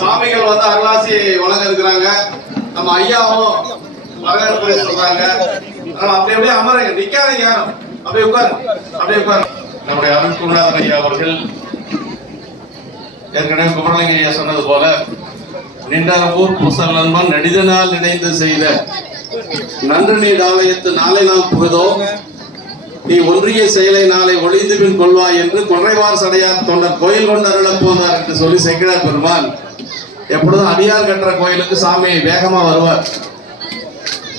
சாமிகள் வந்து அருளாசி வழங்க இருக்கிறாங்க. நம்ம ஐயாவும் வரவேற்பு சொல்றாங்க. அப்படியே அமருங்க, நிக்காதீங்க யாரும், அப்படியே உட்காரு, அப்படியே உட்காரு. நம்முடைய அருள் குருநாதன் ஐயா அவர்கள் ஏற்கனவே குமரலிங்க ஐயா சொன்னது போல நின்றூர் புசல் நண்பன் நெடிதனால் நினைந்து செய்த நன்று நீர் ஆலயத்து நாளை நாம் புகதோ நீ ஒன்றிய செயலை நாளை ஒளிந்து பின் கொள்வாய் என்று கொன்றைவார் சடையார் தொண்டர் கோயில் கொண்டு அருளப் போனார் என்று சொல்லி சேக்கிழார் பெருமான் எப்பொழுதும் அடியார் கட்டுற கோயிலுக்கு சாமி வேகமா வருவார்.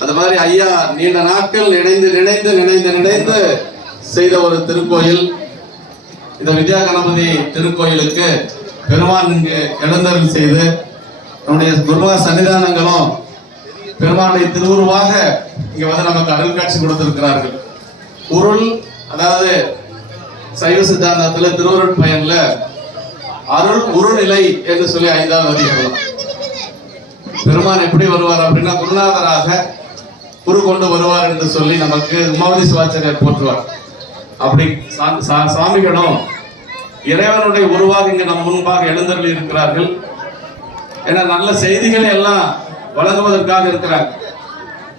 அது மாதிரி ஐயா நீண்ட நாட்கள் நினைந்து நினைந்து நினைந்து நினைந்து செய்த ஒரு திருக்கோயில். இந்த வித்யா கணபதி திருக்கோயிலுக்கு பெருமான் இங்கு எழுந்தருள் செய்து நம்முடைய குருவா சன்னிதானங்களும் பெருமானுடைய திருவுருவாக இங்க வந்து நமக்கு அருள் காட்சி கொடுத்திருக்கிறார்கள். உருள், அதாவது சைவ சித்தாந்தத்துல திருவருட் பயன்ல அருள் உருநிலை என்று சொல்லி 5வது அதிகாரம். பெருமான் எப்படி வருவார் அப்படின்னா குருநாதராக குரு கொண்டு வருவார் என்று சொல்லி நமக்கு உமாவதி சிவாச்சாரியார் போற்றுவார். அப்படி சாமிகளும் இறைவனுடைய உருவாக இங்கு நம் முன்பாக எழுந்தருளி இருக்கிறார்கள். ஏன்னா நல்ல செய்திகளை எல்லாம் வழங்குவதற்காக இருக்கிறார்.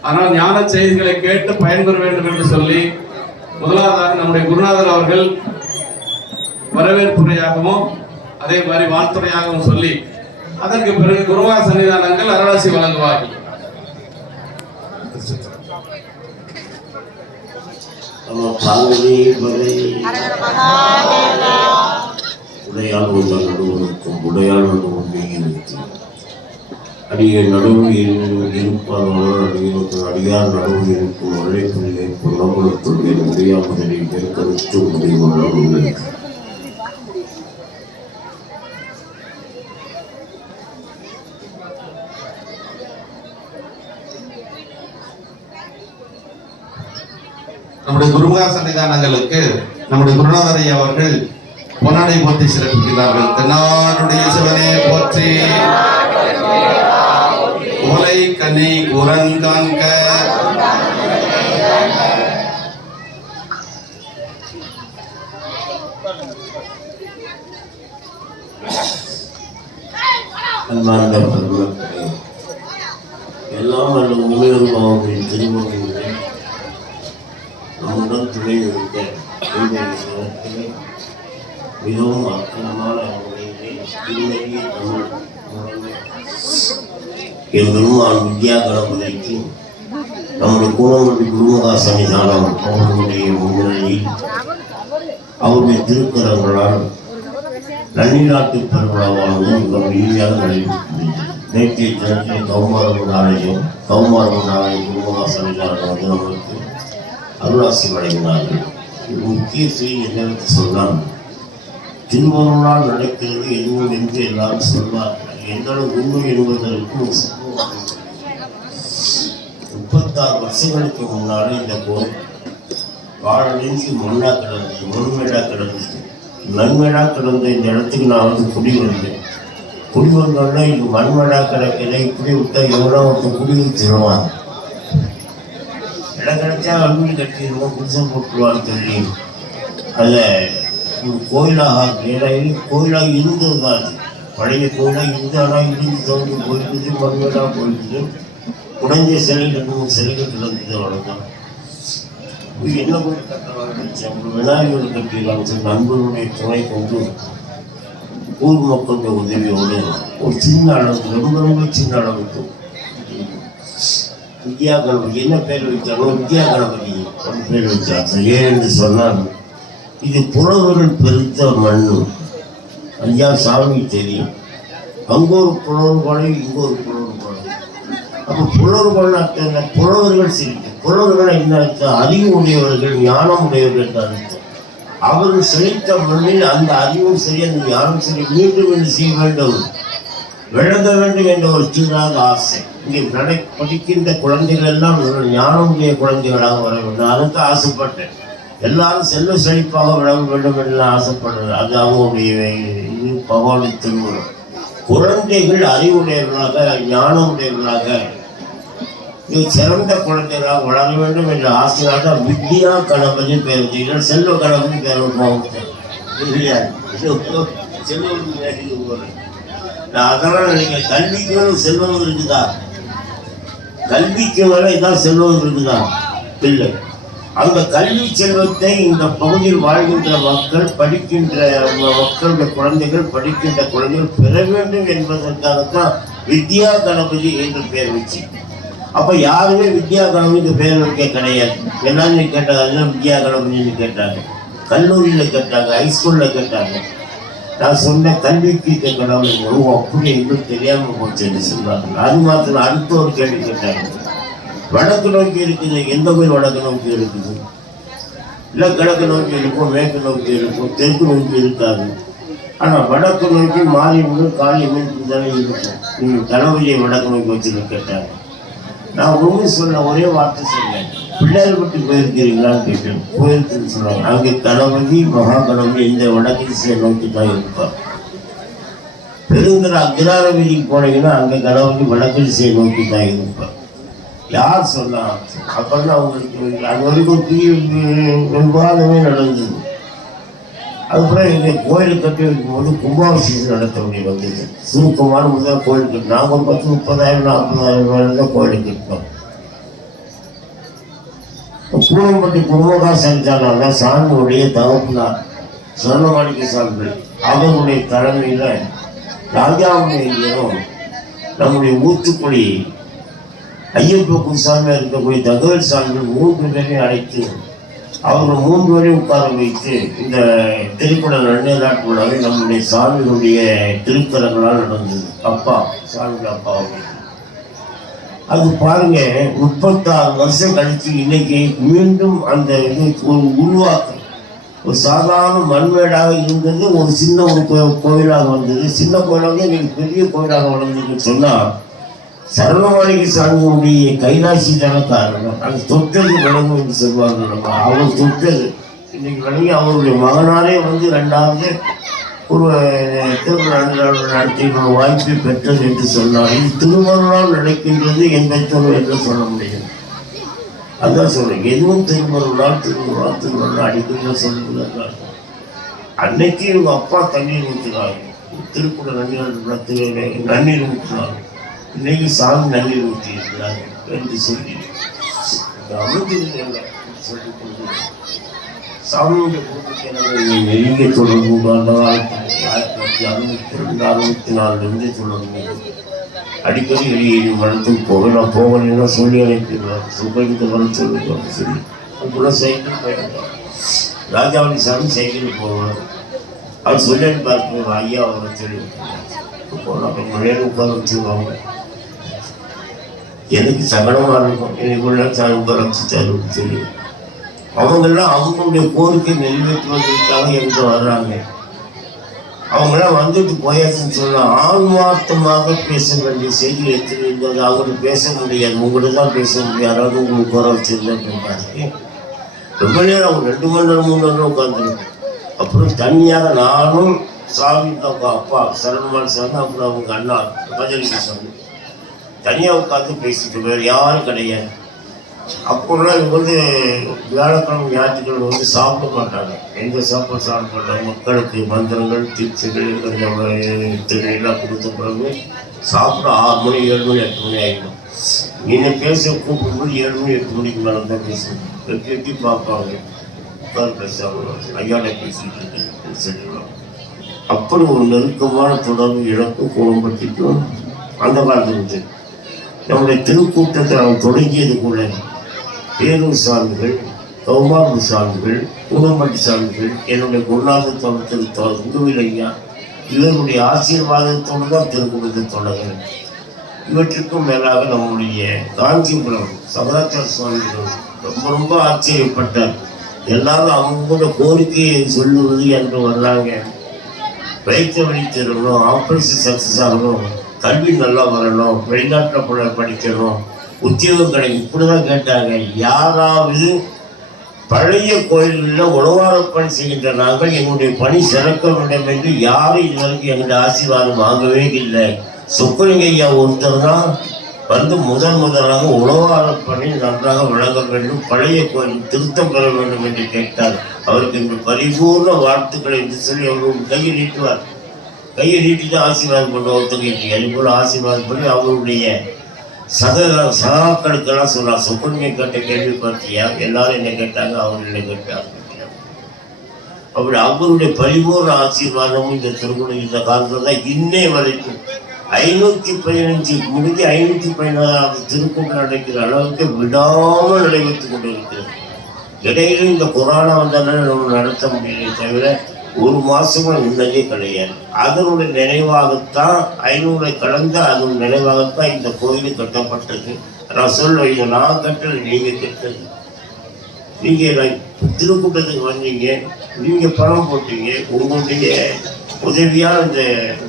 ஆனால் ஞான செய்திகளை கேட்டு பயன்பெற வேண்டும் என்று சொல்லி முதலாவதாக நம்முடைய குருநாதர் அவர்கள் வரவேற்புரையாகவும் அதே மாதிரி வாழ்த்துறையாகவும் சொல்லி அதற்கு பிறகு குருவா சன்னிதானங்கள் அருளாசி வழங்குவார்கள். உடையால் உள்ள நடுவனுக்கும் உடையால் அடிய நடுவில் இருப்பதோடு அடியார் நடுவில் இருக்கும் உழைப்பில்லை புலம்புலத்துள் முடியாமலில் பெருக்கவிட்டு முடிவுள்ள நம்முடைய குருமுக சன்னிதானங்களுக்கு நம்முடைய குருநாதரை அவர்கள் பொன்னாடை போற்றி சிறப்பிக்கிறார்கள். தென்னாடுடைய சிவனே போற்றி, ஓலை கனி உரன் காண்க, எல்லாம் அல்ல உண்மையுடன் திருமணம் நம்முடன் துணை இருக்க மிகவும் அற்புதமான முறையிலே திருநெறிய தமிழ் எம்பெருமான் வித்யா கணபதிக்கு நம்முடைய கூடங்குடி குருமகா சன்னிதானம் அவர்களுடைய முன்னிலையில் அவருடைய திருக்கரங்களால் நன்னிநாட்டு பெருவிழாவானது மிக எளிமையாக நடைபெற்றது. நேற்றைய தினத்தில் கௌமாரமன் ஆலயம் குருமகா சன்னிதானம் வந்து நம்மளுக்கு அருளாசி வழங்கினார்கள். இது முக்கிய செய்தி என்னென்று சொன்னால் திருவருளால் நடக்கிறது எதுவும் என்று எல்லாரும் சொல்வார்கள். எந்தளவு உண்மை என்பதற்கு 36 வருஷங்களுக்கு முன்னாடி இந்த கோயில் வாழலின்றி மண்ணா கிடந்தது, மண்மேடா கிடந்தது. மண்மேடா கிடந்த இந்த இடத்துக்கு நான் வந்து குடி வந்தேன். குடி வந்தோடனே இது மண்மேடா கிடக்கல, இப்படி விட்டா எவ்வளோ ஒருத்தர் குடி தருவாங்க. இடம் கிடைச்சா வீடு கட்டிடுவோம், புதுசம் போட்டுருவான்னு சொல்லி அதை ஒரு கோயிலாக இருந்தது தான். பழைய கோயிலாக இருந்து, ஆனால் இருந்து தோண்டி போயிட்டு மண்மேடாக போயிட்டு உடைஞ்ச சிலைகள் 2 சிலைகள் கிடந்தது. அவ்வளோதான். என்ன கோயில் கட்டலாம், ஒரு விநாயகர் கட்டிடலாம் சொல்லி நண்பர்களுடைய துணை கொண்டு ஊர் மக்களுடைய உதவியோடு ஒரு சின்ன அளவுக்கு, ரொம்ப ரொம்ப சின்ன அளவுக்கு வித்யா கணபதி என்ன பேர் வைத்தாலும் வித்யா கணபதி ஒரு பேர் வைத்தார்கள். ஏன் என்று சொன்னால் இது புலவர்கள் பெருத்த மண்ணு. ஐயா சாமி தெரியும், அங்கே ஒரு புலவர் பாடை, இங்கே ஒரு புலவர் பாடை. அப்போ புலவர் பாட புலவர்கள் சிரிக்கும். புலவர்கள் என்ன அறிவு உடையவர்கள், ஞானம் உடையவர்கள் தான். அவர்கள் செழித்த மண்ணில் அந்த அறிவும் சரி, அந்த ஞானம் சரி மீண்டும் என்று செய்ய வேண்டும், விளங்க வேண்டும் என்ற ஒரு சிறாத ஆசை. இங்கே படிக்கின்ற குழந்தைகள் எல்லாம் ஞானமுடைய குழந்தைகளாக வர வேண்டும். அதுக்கு ஆசைப்பட்டேன். எல்லாரும் செல்வ செழிப்பாக விளங்க வேண்டும் என்று ஆசைப்படுறது. அது அவங்களுடைய இது பகவானுடைய திருமணம். குழந்தைகள் அறிவுடையவர்களாக, ஞானமுடையவர்களாக, சிறந்த குழந்தைகளாக வளர வேண்டும் என்ற ஆசையாக வித்யா கணபதி பெயர் வச்சுக்கிறார். செல்வ கணபதி பெயர் போகிறேன். நான் அதெல்லாம் நீங்க கல்விக்கு மேல செல்வம் இருக்குதா? கல்விக்கு மேல இதான் செல்வம் இருக்குதா? இல்லை. அந்த கல்வி செல்வத்தை இந்த பகுதியில் வாழ்கின்ற மக்கள், படிக்கின்ற மக்களுடைய குழந்தைகள், படிக்கின்ற குழந்தைகள் பெற வேண்டும் என்பதற்காகத்தான் வித்யா கணபதி என்று பெயர் வச்சு. அப்ப யாருமே வித்யா கணபதிக்கு பெயர் வைக்க கிடையாது. எல்லாரும் கேட்டாங்க வித்யா கணபதினு கேட்டாங்க, கல்லூரியில கேட்டாங்க, ஹைஸ்கூல்ல கேட்டாங்க. நான் சொன்ன கல்விக்கு கடவுள் அப்படி எங்களுக்கு தெரியாம போச்சு என்று சொல்றாங்க. அது மாத்திரம் அடுத்த ஒரு கேள்வி கேட்டாங்க, வடக்கு நோக்கி இருக்குது, எந்த கோயில் வடக்கு நோக்கி இருக்குது? இல்லை கிழக்கு நோக்கி இருக்கும், மேற்கு நோக்கி இருக்கும், தெற்கு நோக்கி இருக்காது. ஆனால் வடக்கு நோக்கி மாரியம்மன் காளியம்மன் தானே இருக்கும். கணவதியை வடக்கு நோக்கி வச்சுன்னு கேட்டாங்க. நான் ஒன்று சொன்ன ஒரே வார்த்தை சொன்னேன், பிள்ளையார்பட்டி போயிருக்கிறீங்களான்னு கேட்டேன். போயிருக்குன்னு சொன்னாங்க. அங்கே கணபதி மகா கணபதி இந்த வடக்கு திசையை நோக்கி தான் இருப்பார். பெருந்திர அக்ரார வீதிக்கு போனீங்கன்னா அங்கே கணபதி வடக்கு திசையை நோக்கி தான் இருப்பார். யார் சொன்னா? அப்பதான் அவங்களுக்கு அது வரைக்கும் பெரிய விவாதமே நடந்தது. அதுக்கப்புறம் எங்க கோயில் கட்டி வைக்கும்போது கும்பாபிஷேகம் நடத்த வேண்டிய வந்தது. சுருக்கமான முதல் கோயில் கட்டு நாங்கள் ஒரு 30,000 40,000 தான் கோயில் கட்டினோம். கூடம்பட்டி கும்பகாசாச்சாரம் தான் சாமியுடைய தகப்பனார் சொர்ணமாணிக்க சாமிகள். அவருடைய தலைமையில ராஜாவுடையும் நம்முடைய ஊத்துக்குடி ஐயப்ப குருசாமியா இருக்கக்கூடிய தகவல் சாமிகள் 3 பேரையும் அழைத்து அவர்கள் 3 பேரையும் உட்கார வைத்து இந்த திருக்குறள் நன்னேராட்டு விழாவை நம்முடைய சாமிகளுடைய திருத்தலங்களால் நடந்தது. அப்பா சாமிகள் அப்பா அது பாருங்க, 36 வருஷம் கழித்து இன்னைக்கு மீண்டும் அந்த இது ஒரு உருவாக்கம். ஒரு சாதாரண மண்மேடாக இருந்தது ஒரு சின்ன ஒரு கோயிலாக வந்தது. சின்ன கோயிலாக இன்னைக்கு பெரிய கோயிலாக வளர்ந்ததுன்னு சொன்னா சரணமாளிகை சாமியுடைய கைலாசி தான காரணம். அது தொட்டது விளங்கும் என்று சொல்வார்கள். அவர் தொட்டது இன்னைக்கு விளங்கி அவருடைய மகனாரே வந்து 2வது ஒரு திருமண நடத்தி வாய்ப்பை பெற்றது என்று சொன்னார். இது திருமணம் நடக்கின்றது என்பதை என்று சொல்ல முடியும். அதான் சொல்றேன், எதுவும் திருமணம் அடிக்கடி சொல்லுகிறார்கள். அன்னைக்கு இவங்க அப்பா தண்ணீர் ஊற்றினாங்க, திருக்குட நன்னீர் ஊற்றினாங்க. இன்னைக்கு சாமி நன்னீர் ஊற்றி இருக்கிறாங்க என்று சொல்லி அமைந்திருந்தாங்க. சொல்லிக் கொண்டு சாமியுடைய குடும்பத்தினரை நெருங்கிய தொடர்பு அந்த காலத்தில் 1962-64 தொடர்பு. அடிக்கடி வெளியே மனத்துக்கு போக நான் போகலைன்னா சொல்லி அனுப்பிடுவார். சுபகிட்ட வர சொல்லுவார் சொல்லி கூட சைக்கிள் போயிருந்தார். ராஜாவளி சாமி சைக்கிள் போவார். அவர் சொல்லி பார்க்கணும் ஐயா அவரை சொல்லி போனால் மழையில உட்கார வச்சுருவாங்க. எனக்கு சகனமாக இருக்கும், எனக்குள்ள சாமி உட்கார வச்சுட்டாரு சொல்லி அவங்கெல்லாம் அவங்களுடைய கோரிக்கை நிறைவேற்றுவதற்காக எங்கிட்ட வர்றாங்க. அவங்களாம் வந்துட்டு போயாச்சுன்னு சொல்லலாம். ஆன்மார்த்தமாக பேச வேண்டிய செய்தி எடுத்துருந்தது அவங்களுக்கு பேச முடியாது. உங்கள்கிட்ட தான் பேச முடியாது. யாராவது உங்களுக்கு குறை வச்சிருந்தாங்க ரொம்ப நேரம் அவங்க 2 மணி நேரம் 3 நேரம் உட்காந்துருக்கேன். அப்புறம் தனியாக நானும் சாமி அவங்க அப்பா சரணமான் சாமி அப்புறம் அவங்க அண்ணா பஜனிக்கு சாமி தனியாக உட்காந்து பேசிட்டு வேறு யாரும் கிடையாது. அப்போல்லாம் இவங்க வந்து வியாழக்கிழமை ஞாயிற்றுக்கிழமை வந்து சாப்பிட மாட்டாங்க. எந்த சாப்பாடு சாப்பிட மாட்டாங்க. மக்களுக்கு மந்திரங்கள் தீட்சைகள் எல்லாம் கொடுத்த பிறகு சாப்பிட 6 மணி 7 மணி 8 மணி ஆகிடும். என்னை பேச கூப்பிடும்போது 7 மணி 8 மணிக்கு மேலே தான் பேசுவோம். எட்டி பார்ப்பாங்க, உட்கார் பேசாமல் ஐயாட பேசிட்டு இருக்கேன் சொல்லிடுவாங்க. அப்படி ஒரு நெருக்கமான தொடர்பு இழப்பு குடும்பத்திற்கும் அந்த காலத்தில் இருந்தது. நம்முடைய திருக்கூட்டத்தில் அவன் தொடங்கியது கூட பேரூர் சாமிகள், கௌமாரூர் சாமிகள், கூடம்பட்டி சாமிகள், என்னுடைய குருநாதர் தோட்டத்தில் குருவில் ஐயா இவருடைய ஆசீர்வாதத்தோடு தான் திருக்கூட்டத்தை தொடங்கினேன். இவற்றுக்கும் மேலாக நம்முடைய காஞ்சிபுரம் சகராச்சார சுவாமிகள் ரொம்ப ஆச்சரியப்பட்டார். எல்லாரும் அவங்களோட கோரிக்கையை சொல்லுவது என்று வர்றாங்க. வைத்த வழி தரணும், ஆப்ரேஷன் சக்ஸஸ் ஆகணும், கல்வி நல்லா வரணும், வெளிநாட்டில் படிக்கணும், உத்தியோகம் கிடைக்கும், இப்படிதான் கேட்டாங்க. யாராவது பழைய கோயில்களில் உழவார பணி செய்கின்ற நாங்கள் எங்களுடைய பணி சிறக்க வேண்டும் என்று யாரும் இதுவரைக்கும் எங்களுடைய ஆசீர்வாதம் வாங்கவே இல்லை. சொக்கலிங்க ஐயா ஒருத்தர் தான் வந்து முதலாக உழவார பணி நன்றாக விளங்க வேண்டும், பழைய கோயில் திருத்தம் பெற வேண்டும் என்று கேட்டார். அவருக்கு இந்த பரிபூர்ண வாழ்த்துக்களை என்று சொல்லி அவர் கையை நீட்டுவார். கையை நீட்டிட்டு ஆசீர்வாதம் பண்ண ஒருத்தங்க இல்லையா, அது போல ஆசீர்வாதம் பண்ணி அவருடைய சகாக்களுக்கெல்லாம் சொன்னார். சுப்பிரமணிய கேட்ட கேள்வி பார்த்தியா, எல்லாரும் என்ன கேட்டாங்க, அவர் என்ன கேட்டாங்க. அப்படி அவருடைய பரிபூர்ண ஆசீர்வாதமும் இந்த திருக்குறள் இந்த காலத்துல தான் இன்னே வரைக்கும் 515 முடிஞ்சு 516 திருக்குறள் நடக்கிற அளவுக்கு விடாமல் நடைபெற்றுக் கொண்டிருக்கிறது. இடையில இந்த கொரோனா வந்தாலும் நம்ம நடத்த முடியல தவிர ஒரு மாசமும் நின்னதே கிடையாது. அதனுடைய நினைவாகத்தான் 500 கடந்த அதனுடைய நினைவாகத்தான் இந்த கோயில் கட்டப்பட்டது. நான் சொல்லுவேன், இதை நான் கட்டல, நீங்க கட்டது. நீங்க திருக்கூட்டத்துக்கு வந்தீங்க, நீங்க பணம் போட்டீங்க, உங்களுடைய உதவியான இந்த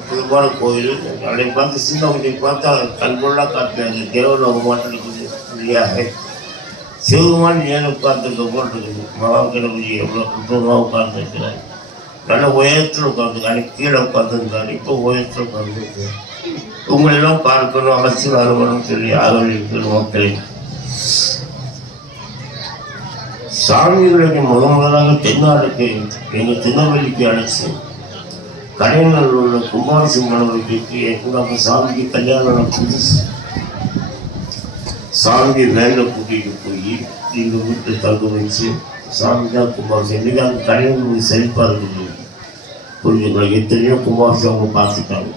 புதுமான கோயில் அதை பார்த்து சின்னவங்களை பார்த்தா கண்கொள்ளா காட்டுறாங்க. தேவலோக மாட்டம் இருக்குது இல்லையா, சிவகுமான் ஏன் உட்கார்ந்துருக்க போட்டிருக்குது. மகாகணபதி எவ்வளோ குற்றமாக உட்கார்ந்துருக்கிறார், நல்ல உயரத்தில் உட்காந்துருக்காரு, கீழே உட்காந்துருந்தாரு, இப்போ உயரத்தில் உட்காந்துருக்காரு. உங்களெல்லாம் பார்க்கணும், அரசியல் அலுவலகம் சொல்லி ஆதரவு மக்களை சாமிகளுக்கு முதலாக தென்னாடுக்கு எங்கள் திருநெல்வேலிக்கு அழைச்சி கடையில் உள்ள குமாரசிம்மனுக்கு என் கூட அப்போ சாமிக்கு கல்யாணம் புதுசு. சாமி வேலை கூட்டிகிட்டு போய் எங்கள் வீட்டில் தங்க வச்சு சாமி தான் குமாரசி என்றைக்கு அந்த கடையில் செழிப்பாக இருக்குது. புரிஞ்சுங்களா, எத்தனையோ குமாரசி அவங்க பார்த்துட்டாங்க,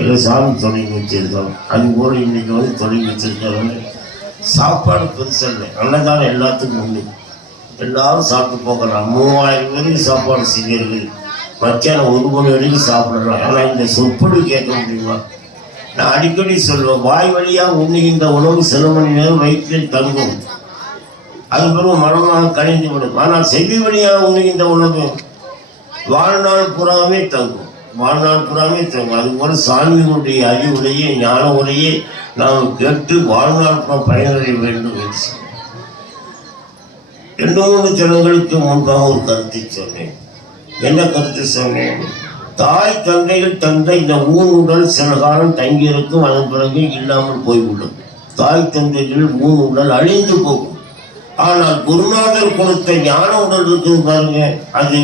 எல்லாம் சாமி தொடங்கி வச்சிருக்காங்க. அது போல் இன்னைக்கு வந்து தொடங்கி வச்சிருக்காங்க. சாப்பாடு பெருசாக இல்லை, அன்னதானம் எல்லாத்துக்கும் உண்டு, எல்லாரும் சாப்பிட்டு போகலாம். 3000 பேருக்கு சாப்பாடு செய்கிறது, மத்தியானம் 1 மணி வரைக்கும் சாப்பிடலாம். ஆனால் இந்த சொற்பொழி கேட்க முடியுமா? நான் அடிக்கடி சொல்லுவேன், வாய் வழியாக உண்ணுகின்ற உணவு சில மணி நேரம் வயிற்றில் தங்கும், அது பிறகு மனமாக கணிந்து விடும். ஆனால் செவி வழியாக உண்ணுகின்ற உணவு வாழ்நாள் புறாமே தங்கும், வாழ்நாள் புறாமே தங்கும். அதுபோல சாமியினுடைய அறிவுரையே ஞான உரையே நாம் கேட்டு வாழ்நாள் புறம் பயனடைய வேண்டும் என்று 2-3 தினங்களுக்கு முன்பாக ஒரு கருத்தை சொன்னேன். என்ன கருத்து சொன்னேன்? தாய் தந்தைகள் தந்த இந்த ஊனுடல் சில காலம் தங்கியிருக்கும், அதன் பிறகு இல்லாமல் போய்விடும். தாய் தந்தைகள் ஊனுடல் அழிந்து போகும். ஆனால் குருநாதர் கொடுத்த ஞான உடல் இருக்குது பாருங்க, அது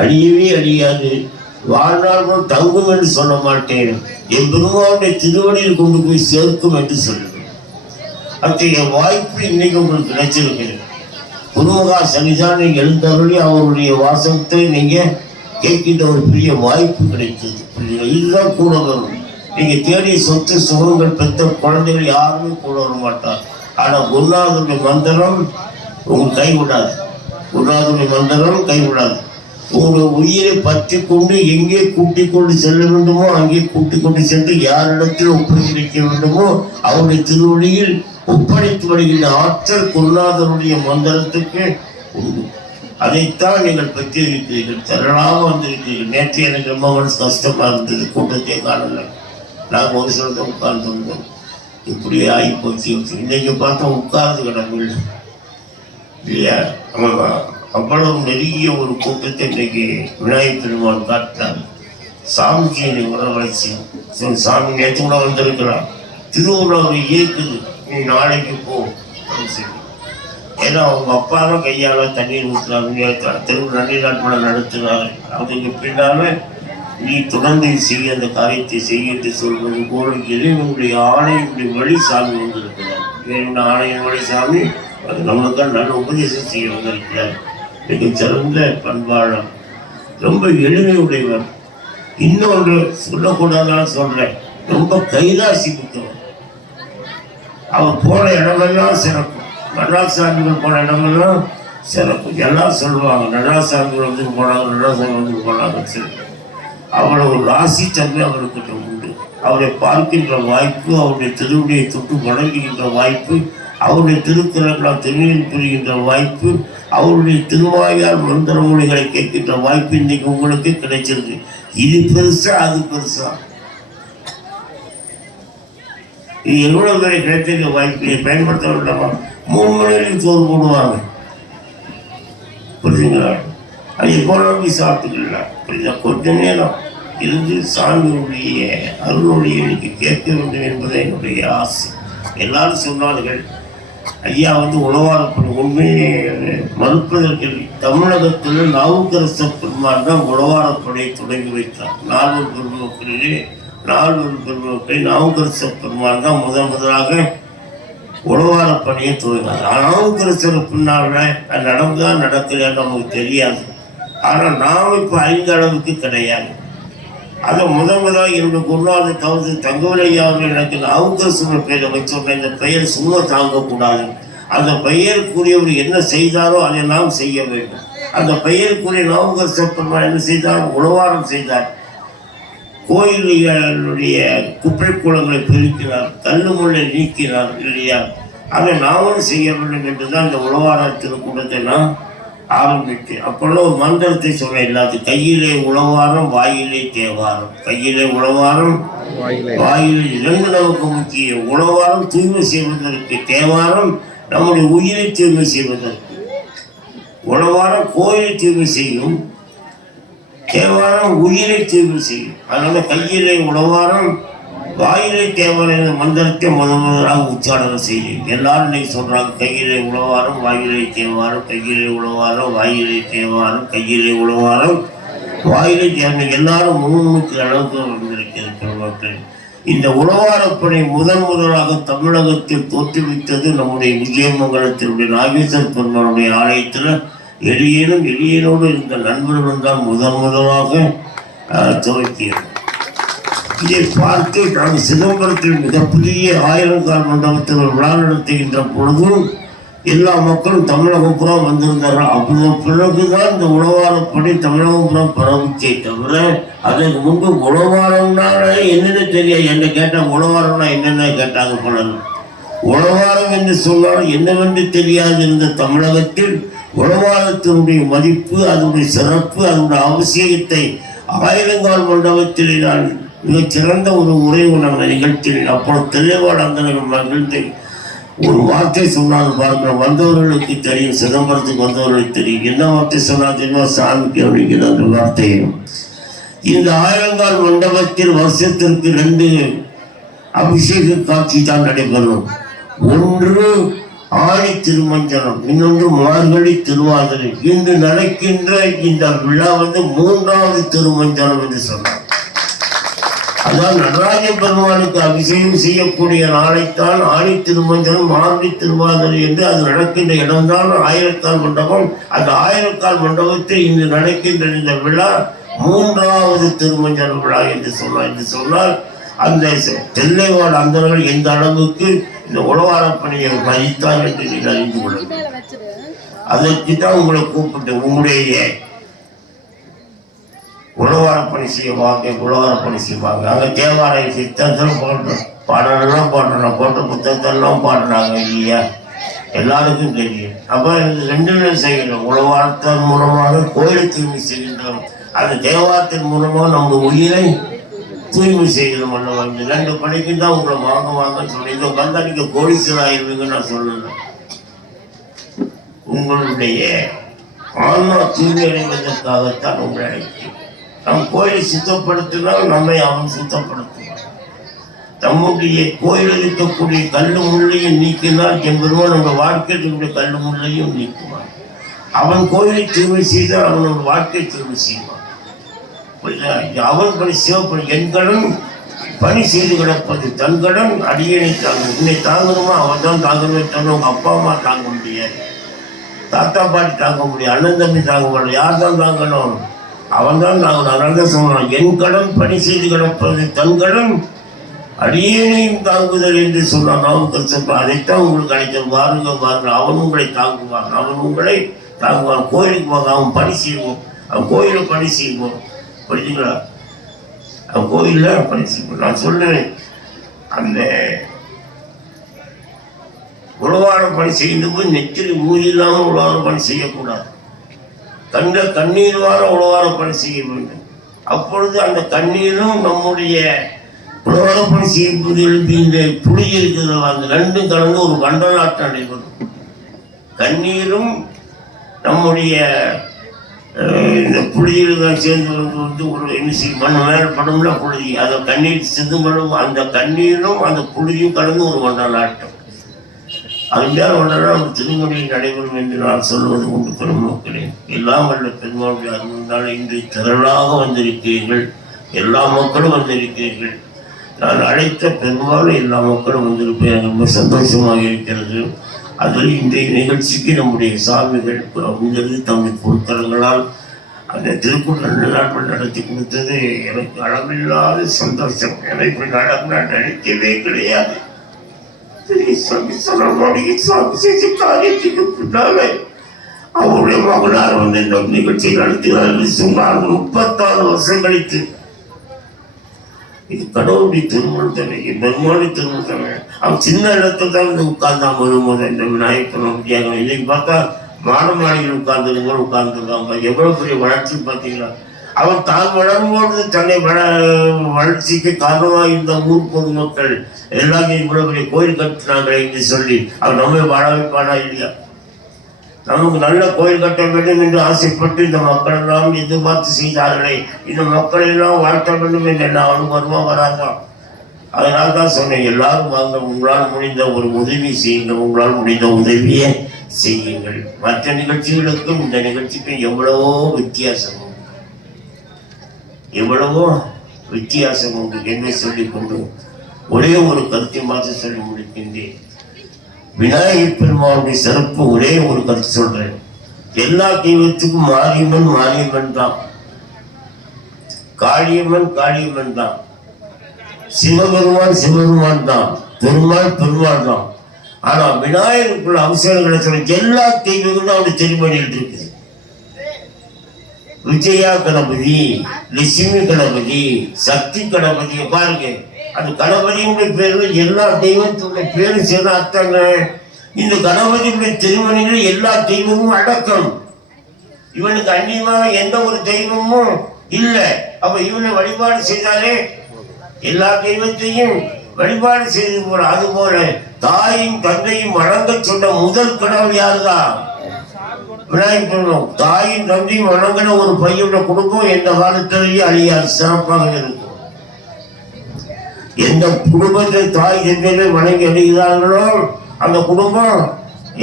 அழியவே அழியாது, வாழ்நாள் தங்கும் என்று சொல்ல மாட்டேன், என் பெருமாவுடைய திருவடியில் கொண்டு போய் சேர்க்கும் என்று சொல்லுவேன். அத்தகைய வாய்ப்பு இன்னைக்கு உங்களுக்கு கிடைச்சிருக்கு. குருமகா சன்னிதான எழுந்தருளி அவருடைய வாசகத்தை நீங்க கேட்கின்ற ஒரு பெரிய வாய்ப்பு கிடைத்தது. இதுதான் கூட வரும். நீங்க தேடிய சொத்து சுகங்கள் பெற்ற குழந்தைகள் யாருமே கூட வர மாட்டார். ஆனா குருநாதருடைய மந்திரம் உங்களுக்கு கைவிடாது, குருநாதருடைய மந்திரம் கைவிடாது. உங்களுடைய உயிரை பற்றி கொண்டு எங்கே கூட்டிக் கொண்டு செல்ல வேண்டுமோ அங்கே கூட்டிக் கொண்டு சென்று யாரிடத்தில் ஒப்படைக்க வேண்டுமோ அவருடைய திருவடியில் ஒப்படைத்து வருகின்ற ஆற்றல் குருநாதருடைய மந்திரத்துக்கு உண்டு. அதைத்தான் நீங்கள் பெற்றிருக்கிறீர்கள், திரளாக வந்திருக்கிறீர்கள். நேற்று எனக்கு ரொம்ப மனசு கஷ்டமா இருந்தது, கூட்டத்தை காணல. நாங்கள் ஒரு சிலத்தை உட்கார்ந்துருந்தோம், இப்படியே ஆகி போச்சு. இன்னைக்கு பார்த்தா உட்கார்ந்து கிடமில்லை இல்லையா? அவ்வளவு நெருங்கிய ஒரு கூட்டத்தை இன்னைக்கு விநாயகர் பெருமான் காட்டினார். சாமிஜியை வரவழைச்சி சாமி நேற்று கூட வந்திருக்கிறான், திருவுருளை இயக்குது, நீ நாளைக்கு போ சொல்லி. ஏன்னா அவங்க அப்பாவும் கையால தண்ணீர் ஊற்றுறாங்க, தெருவு நன்றி நாட்களை நடத்தினார். அதுக்கு பின்னால நீ தொடர்ந்து செய்ய அந்த காரியத்தை செய்ய என்று சொல்வது போல இறைவனுடைய ஆணையினுடைய வழி சாமி வந்திருக்கிறார். இறைவனுடைய ஆணையின் வழி சாமி அது நம்மளுக்காக நல்ல உபதேசம் செய்ய வந்திருக்கிறார். மிக சிறந்த பண்பாளர், ரொம்ப எளிமையுடையவர். இன்னொன்று சொல்லக்கூடாதான் சொல்றேன், ரொம்ப கைராசி புத்தவர். அவர் போன இடமெல்லாம் சிறப்பு. நடராசாமிகள் போன இடமெல்லாம் சிறப்பு. எல்லாம் சொல்லுவாங்க நடராசாமிகள் வந்து போனாங்க, நடராசாமி வந்து போனாங்க. சரி, அவ்வளவு ராசி தன்மை அவர்கிட்ட உண்டு. அவரை பார்க்கின்ற வாய்ப்பு, அவருடைய திருவடியை தொட்டு வணங்குகின்ற வாய்ப்பு, அவருடைய திருக்குறளால் திருநீர் புரிகின்ற வாய்ப்பு, அவருடைய திருவாயால் மந்திர மொழிகளை கேட்கின்ற வாய்ப்பு இன்னைக்கு உங்களுக்கு கிடைச்சிருக்கு. இது பெருசா அது பெருசா? இது எவ்வளவு பேரை கிடைத்திருக்க வாய்ப்பு பயன்படுத்த வேண்டாமா? 3 மணி வரைக்கும் சோறு போடுவாங்க, புரியுதுங்களா? அது போனவங்க சாப்பிட்டுக்கலாம். புரியுதா? கொஞ்ச நேரம் இருந்து சாமியுடைய அருளுடைய எனக்கு கேட்க வேண்டும் என்பது என்னுடைய ஆசை. எல்லாரும் சொன்னார்கள் ஐயா வந்து உழவாரப்பணி உண்மையே மறுப்பதற்கு தமிழகத்தில் நாவுக்கரசர் பெருமான் தான் உழவாரப்பணியை தொடங்கி வைத்தார். நால்வர் பெருமக்களிலே நால்வர் பெருமக்களை நாவுக்கரசர் பெருமான் தான் முதலாக உழவாரப்பணியை துவங்கினார். நாவுக்கரசர் பின்னால் நடந்தா நடக்கலையான்னு நமக்கு தெரியாது. ஆனால் நாம் இப்போ அறிந்த அளவுக்கு கிடையாது. அதை முதலாக என்னுடைய குருநாதர் தவிர்த்து தங்கவிலையா அவர்கள் எனக்கு நாவுக்கரசர் பெயரை வச்சோம். இந்த பெயர் சும்மா தாங்கக்கூடாது. அந்த பெயருக்குரியவர் என்ன செய்தாரோ அதை நாம் செய்ய வேண்டும். அந்த பெயருக்குரிய நாவுக்கரசர் பெருமான் என்ன செய்தார்? உழவாரம் செய்தார். கோயில்களுடைய குப்பை கூலங்களை பெருக்கினார், கல்லு முள்ளை நீக்கினார் இல்லையா? அதை நாமும் செய்ய வேண்டும் என்றுதான் இந்த உழவார திருக்கூட்டத்தை நான் ஆரம்பித்தேன். அப்போல்லாம் ஒரு மந்திரத்தை சொல்ல இல்லாது, கையிலே உழவாரம் வாயிலே தேவாரம். கையிலே உழவாரம் வாயிலே இரண்டு நமக்கு முக்கியம். உழவாரம் தூய்மை செய்வதற்கு, தேவாரம் நம்முடைய உயிரை தூய்மை செய்வதற்கு. உழவாரம் கோயிலை தூய்மை செய்யும், தேவாரம் உயிரை தூய்மை செய்யும். அதனால கையிலே உழவாரம் வாயிலை தேவாரம் என்ற மந்திரத்தை முதலாக உச்சாரணம் செய்யும். எல்லாரும் இன்னைக்கு சொல்றாங்க கையிலே உழவாரம் வாயிலை தேவாரம், கையிலே உழவாரம் வாயிலை தேவாரம், கையிலே உழவாரம் வாயிலை தேவாரம். எல்லாரும் முன்னுக்கு அளவுக்கு வந்திருக்கிறது பெருமக்கள். இந்த உழவாரப்பணி முதலாக தமிழகத்தில் தோற்றுவித்தது நம்முடைய விஜயமங்கலத்தினுடைய நாகேஸ்வர பெருமானுடைய ஆலயத்தில் எளியனோடு இருந்த நண்பர்கள் தான் முதலாக துவக்கியது. இதை பார்த்து நாங்கள் சிதம்பரத்தில் மிகப்பெரிய 1000 கால் மண்டபத்தில் விழா நடத்துகின்ற பொழுதும் எல்லா மக்களும் தமிழகம் புறா வந்திருந்தார்கள். அப்படி பிறகுதான் இந்த உழவாரப்படி தமிழகம் புறா பரவுச்சே தவிர அதற்கு முன்பு உழவாரம்னால என்னென்ன தெரியாது. என்ன கேட்டால் உழவாரம்னா என்னென்ன கேட்டாங்க பலர். உழவாரம் என்று சொன்னால் என்னவென்று தெரியாது இருந்த தமிழகத்தில் உழவாரத்தினுடைய மதிப்பு, அதனுடைய சிறப்பு, அதனுடைய அவசியத்தை 1000 கால் மண்டபத்தில் நான் மிகச்சிறந்த ஒரு உரை உணர்ந்த நிகழ்ச்சியில் அப்போ தெளிவான அந்த மகிழ்ந்து ஒரு வார்த்தை சொன்னாங்க பாருங்க. வந்தவர்களுக்கு தெரியும், சிதம்பரத்துக்கு வந்தவர்களுக்கு தெரியும். என்ன வார்த்தை சொன்னால் தெரியுமா? சாமிக்கு அப்படிங்கிற அந்த வார்த்தையும். இந்த 1000 கால் மண்டபத்தில் வருஷத்திற்கு 2 அபிஷேக காட்சி தான் நடைபெறும். ஒன்று ஆடி திருமஞ்சனம், இன்னொன்று மார்கழி திருவாதிரை. இன்று நடக்கின்ற இந்த விழா வந்து 3வது திருமஞ்சனம் என்று சொன்னார். அதாவது நடராஜ பெருமானுக்கு அபிஷேகம் செய்யக்கூடிய நாளைத்தான் ஆடி திருமஞ்சனம் மார்கழி திருவாதிரை என்று அது நடக்கின்ற இடம்தான் 1000 கால் மண்டபம். அந்த 1000 கால் மண்டபத்தில் இன்று நடக்கின்ற இந்த விழா 3வது திருமஞ்சன விழா என்று சொன்னால் அந்த தெல்லைவாடு அந்தர்கள் எந்த அளவுக்கு இந்த உழவாரப்பணியை மதித்தார் என்று நீங்கள் அறிந்து கொள்ளுங்கள். அதற்கு தான் உங்களை கூப்பிட்டு உங்களுடைய உழவாரப்பணி செய்வாங்க, உழவாரப்பணி செய்வாங்க. அங்கே தேவாலய சித்தத்தில் போட்டோம், பாடலாம் பாடுறோம், போட்ட புத்தகத்தெல்லாம் பாடுறாங்க இல்லையா? எல்லாருக்கும் தெரியும். அப்போ 2 செய்யணும். உழவாரத்தின் மூலமாக கோயிலை தூய்மை செய்கின்றோம், அந்த தேவாரத்தின் மூலமாக நம்ம உயிரை தூய்மை செய்யணும். இந்த 2 பணிக்கு தான் உங்களை வாங்கன்னு சொல்லி இந்த வந்தா நீங்க கோடீஸ்வராயிருவீங்கன்னு நான் சொல்லலை. உங்களுடைய ஆன்மா தூய்மை அடைவதற்காகத்தான் உங்களை அழைக்கும். நம் கோயிலை சுத்தப்படுத்தினால் நம்மை அவன் சுத்தப்படுத்துவான். நம்முடைய கோயிலில் இருக்கக்கூடிய கல்லு முள்ளையும் நீக்கினால் எம்பெருமான் நம்ம வாழ்க்கையினுடைய கல்லு முள்ளையும் நீக்குவான். அவன் கோயிலை தூய்மை செய்தால் அவனோட வாழ்க்கை தூய்மை செய்வான். அவன் பணி சிவப்பணி, என் கடன் பணி செய்து கிடப்பது தன் கடன் அடியனை தாங்கும். உன்னை தாங்கணுமா? அவன் தான் தாங்கணுமே தவிர உங்க அப்பா அம்மா தாங்க முடியாது, தாத்தா பாட்டி தாங்க முடியாது, அண்ணன் தம்பி தாங்க முடியாது. யார் தான் தாங்கணும்? அவன் தான் தாங்கணும். அதனால தான் சொன்னான், என் கடன் பணி செய்து கிடப்பது தன் கடன் அடியேனையும் தாங்குதல் என்று சொன்னான் நாவுக்கரசர். அதைத்தான் உங்களுக்கு அழைத்தல். பாருங்க, அவன் உங்களை தாங்குவான், அவன் உங்களை தாங்குவான். கோயிலுக்கு போக அவன் பணி செய்வோம், அவன் கோயிலை பணி செய்வோம். படிச்சுங்களா? அவன் கோயிலில் பணி செய்வோம். நான் சொல்லுவேன், அந்த உழவார பணி செய்யும்போது நெத்திரி ஊதி இல்லாமல் உழவார பணி செய்யக்கூடாது. கண்ணீர் வார உழவார பணி செய்ய வேண்டும். அப்பொழுது அந்த கண்ணீரும் நம்முடைய உழவார பணி செய்யும்போது எழுப்பி இந்த புளி இருக்கிறது, அந்த 2ம் கலந்து ஒரு வண்டலாட்டம் நடைபெறும். கண்ணீரும் நம்முடைய இந்த புழுதியில் சேர்ந்து வந்து ஒரு என்ன செய்யும், மண் மேலே படம்ல புழுதி, அதை கண்ணீர் சிந்து மடம், அந்த கண்ணீரும் அந்த புழுதியும் கலந்து ஒரு வண்டலாட்டம். அறிஞர் ஒன்றால் ஒரு திருமணியில் நடைபெறும் என்று நான் சொல்வது உண்டு பெருமக்களே. எல்லாம் வல்ல பெருமாளுடைய அருளால் இன்று திரளாக வந்திருக்கிறீர்கள், எல்லா மக்களும் வந்திருக்கிறீர்கள். நான் அழைத்த பெரும்பாலும் எல்லா மக்களும் வந்திருப்பேன், ரொம்ப சந்தோஷமாக இருக்கிறது. அதில் இன்றைய நிகழ்ச்சிக்கு நம்முடைய சாமிகள் அமைந்திருந்து தம்முடைய பொருட்களங்களால் அந்த திருக்குறள் நடத்தி கொடுத்தது எனக்கு அளவில்லாத சந்தோஷம். எனக்கு நடக்க நான் நினைக்கவே கிடையாது. காரியத்துக்கு பின்னாலே அவருடைய மகனார் வந்து இந்த நிகழ்ச்சி நடத்தினார்கள். சுமார் 36 வருஷம் கழித்து இது கடவுளுடைய திருமணம் தானே, பெருமாளுடைய திருமணம் தானே. அவன் சின்ன இடத்துல தான் வந்து உட்கார்ந்தான் வரும்போது இந்த விநாயகர் முடியாங்க. இன்னைக்கு பார்த்தா மாடமாளிகள் உட்கார்ந்துருக்காங்க. எவ்வளவு பெரிய வளர்ச்சி பார்த்தீங்களா. அவன் தான் வளரும்போது தன்னை வளர்ச்சிக்கு காரணமாக இருந்த ஊர் பொதுமக்கள் எல்லாத்தையும் இவ்வளவு பெரிய கோயில் கட்டினாங்களே என்று சொல்லி அவன் நம்மை வாழ வைப்பானா இல்லையா? நமக்கு நல்ல கோயில் கட்ட வேண்டும் என்று ஆசைப்பட்டு இந்த மக்கள் எல்லாம் எதிர்பார்த்து செய்தார்களே, இந்த மக்களை எல்லாம் வாழ்த்த வேண்டும் என்று என்ன அவனுக்கு வருமா வராதான்? அதனால தான் சொன்னேன், எல்லாரும் வாங்க, உங்களால் முடிந்த ஒரு உதவி செய்யுங்கள், உங்களால் முடிந்த உதவியை செய்யுங்கள். மற்ற நிகழ்ச்சிகளுக்கும் இந்த நிகழ்ச்சிக்கும் எவ்வளவோ வித்தியாசம் உண்டு, எவ்வளவோ வித்தியாசம் உண்டு என்று சொல்லிக்கொண்டு ஒரே ஒரு கருத்தை மாற்ற சொல்லி முடிக்கின்றேன். விநாயகர் பெருமானுடைய சிறப்பு ஒரே ஒரு கருத்து சொல்றேன். எல்லா தெய்வத்துக்கும் மாரியம்மன் தான், காளியம்மன் தான், சிவபெருமான் தான், பெருமாள் தான். ஆனா விநாயகருக்குள்ள அவசரங்களை சொல்ல எல்லா தெய்வங்களும் அவருடைய திருமணியில் இருக்குது. விஜயா கணபதி, லட்சுமி கணபதி, சக்தி கணபதியை பாருங்க. அந்த கணபதியுடைய பேர்ல எல்லா தெய்வத்துடைய பேரு சேர்ந்த அர்த்தங்க. இந்த கணபதியுடைய திருமணியில் எல்லா தெய்வமும் அடக்கம். இவனுக்கு அந்நியமாக எந்த ஒரு தெய்வமும் இல்லை. அப்ப இவனை வழிபாடு செய்தாலே எல்லா தெய்வத்தையும் வழிபாடு செய்து போல. அது போல தாயும் தந்தையும் வணங்க சொன்ன முதல் கடவுள் யாருதான்? விநாயகர். தாயும் தந்தையும் வணங்கின ஒரு பையனோட குடும்பம் எந்த காலத்திலேயே அழியாது, சிறப்பாக இருக்கும். எந்த குடும்பத்தில் தாய் தந்தையை வணங்கி அடைகிறார்களோ அந்த குடும்பம்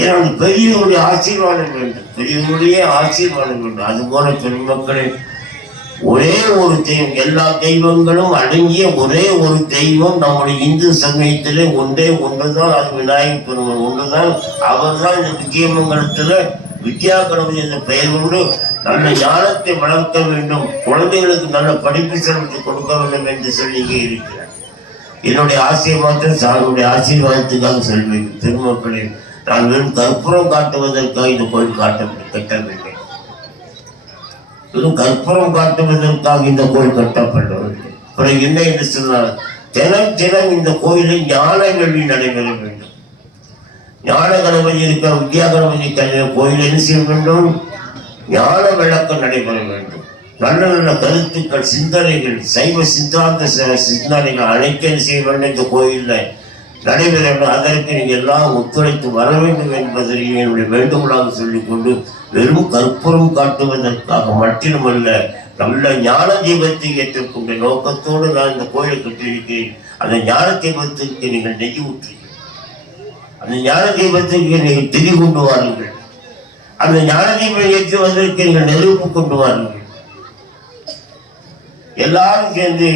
எனது பெரியவருடைய ஆசீர்வாதம் வேண்டும், பெரியவருடைய ஆசீர்வாதம் வேண்டும். அதுபோல பெருமக்களே, ஒரே ஒரு தெய்வம், எல்லா தெய்வங்களும் அடங்கிய ஒரே ஒரு தெய்வம் நம்முடைய இந்து சமயத்திலே ஒன்றுதான். அது விநாயகர் பெருமான் ஒன்றுதான். அவர் தான் இந்த விஜயமங்கலத்துல வித்யா கணபதி என்ற பெயர் கொண்டு நல்ல ஞானத்தை வளர்க்க வேண்டும், குழந்தைகளுக்கு நல்ல படிப்பு செலவுக்கு கொடுக்க வேண்டும் என்று சொல்லி இருக்கிறார். என்னுடைய ஆசையை மாத்திரம் சாருடைய ஆசீர்வாதத்துக்காக சொல்வேன். பெருமக்களே, நான் வெறும் கற்பூரம் காட்டுவதற்காக இந்த கோயில் கட்டவில்லை. வெறும் கற்பூரம் காட்டுவதற்காக இந்த கோயில் கட்டப்படவில்லை. பிறகு என்ன என்று சொன்னால், தினம் இந்த கோயிலில் ஞான வேள்வி நடைபெற வேண்டும். ஞான கணபதி இருக்கிற வித்யா கணபதி கோயில் என்ன செய்ய வேண்டும்? ஞான விளக்கம் நடைபெற வேண்டும். நல்ல நல்ல கருத்துக்கள், சிந்தனைகள், சைவ சித்தாந்த சிந்தனைகள் அனைத்தும் செய்ய வேண்டும். இந்த கோயிலில் நடைபெற வேண்டும். அதற்கு நீங்கள் எல்லாம் ஒத்துழைத்து வர வேண்டும் என்பதை என்னுடைய வேண்டுகோளாக சொல்லிக்கொண்டு, வெறும் கற்பூரம் காட்டுவதற்காக மட்டுமல்ல, நல்ல ஞான தீபத்தை ஏற்றுக்கொண்ட நோக்கத்தோடு நான் இந்த கோயிலை கட்டியிருக்கிறேன். அந்த ஞான தீபத்திற்கு நீங்கள் நெய் ஊற்றுங்கள். அந்த ஞான தீபத்திற்கு நீங்கள் திரி கொண்டு வாருங்கள். அந்த ஞான தீபம் ஏற்றுவதற்கு நீங்கள் நெருப்பு கொண்டு வாருங்கள். எல்லாரும் சேர்ந்து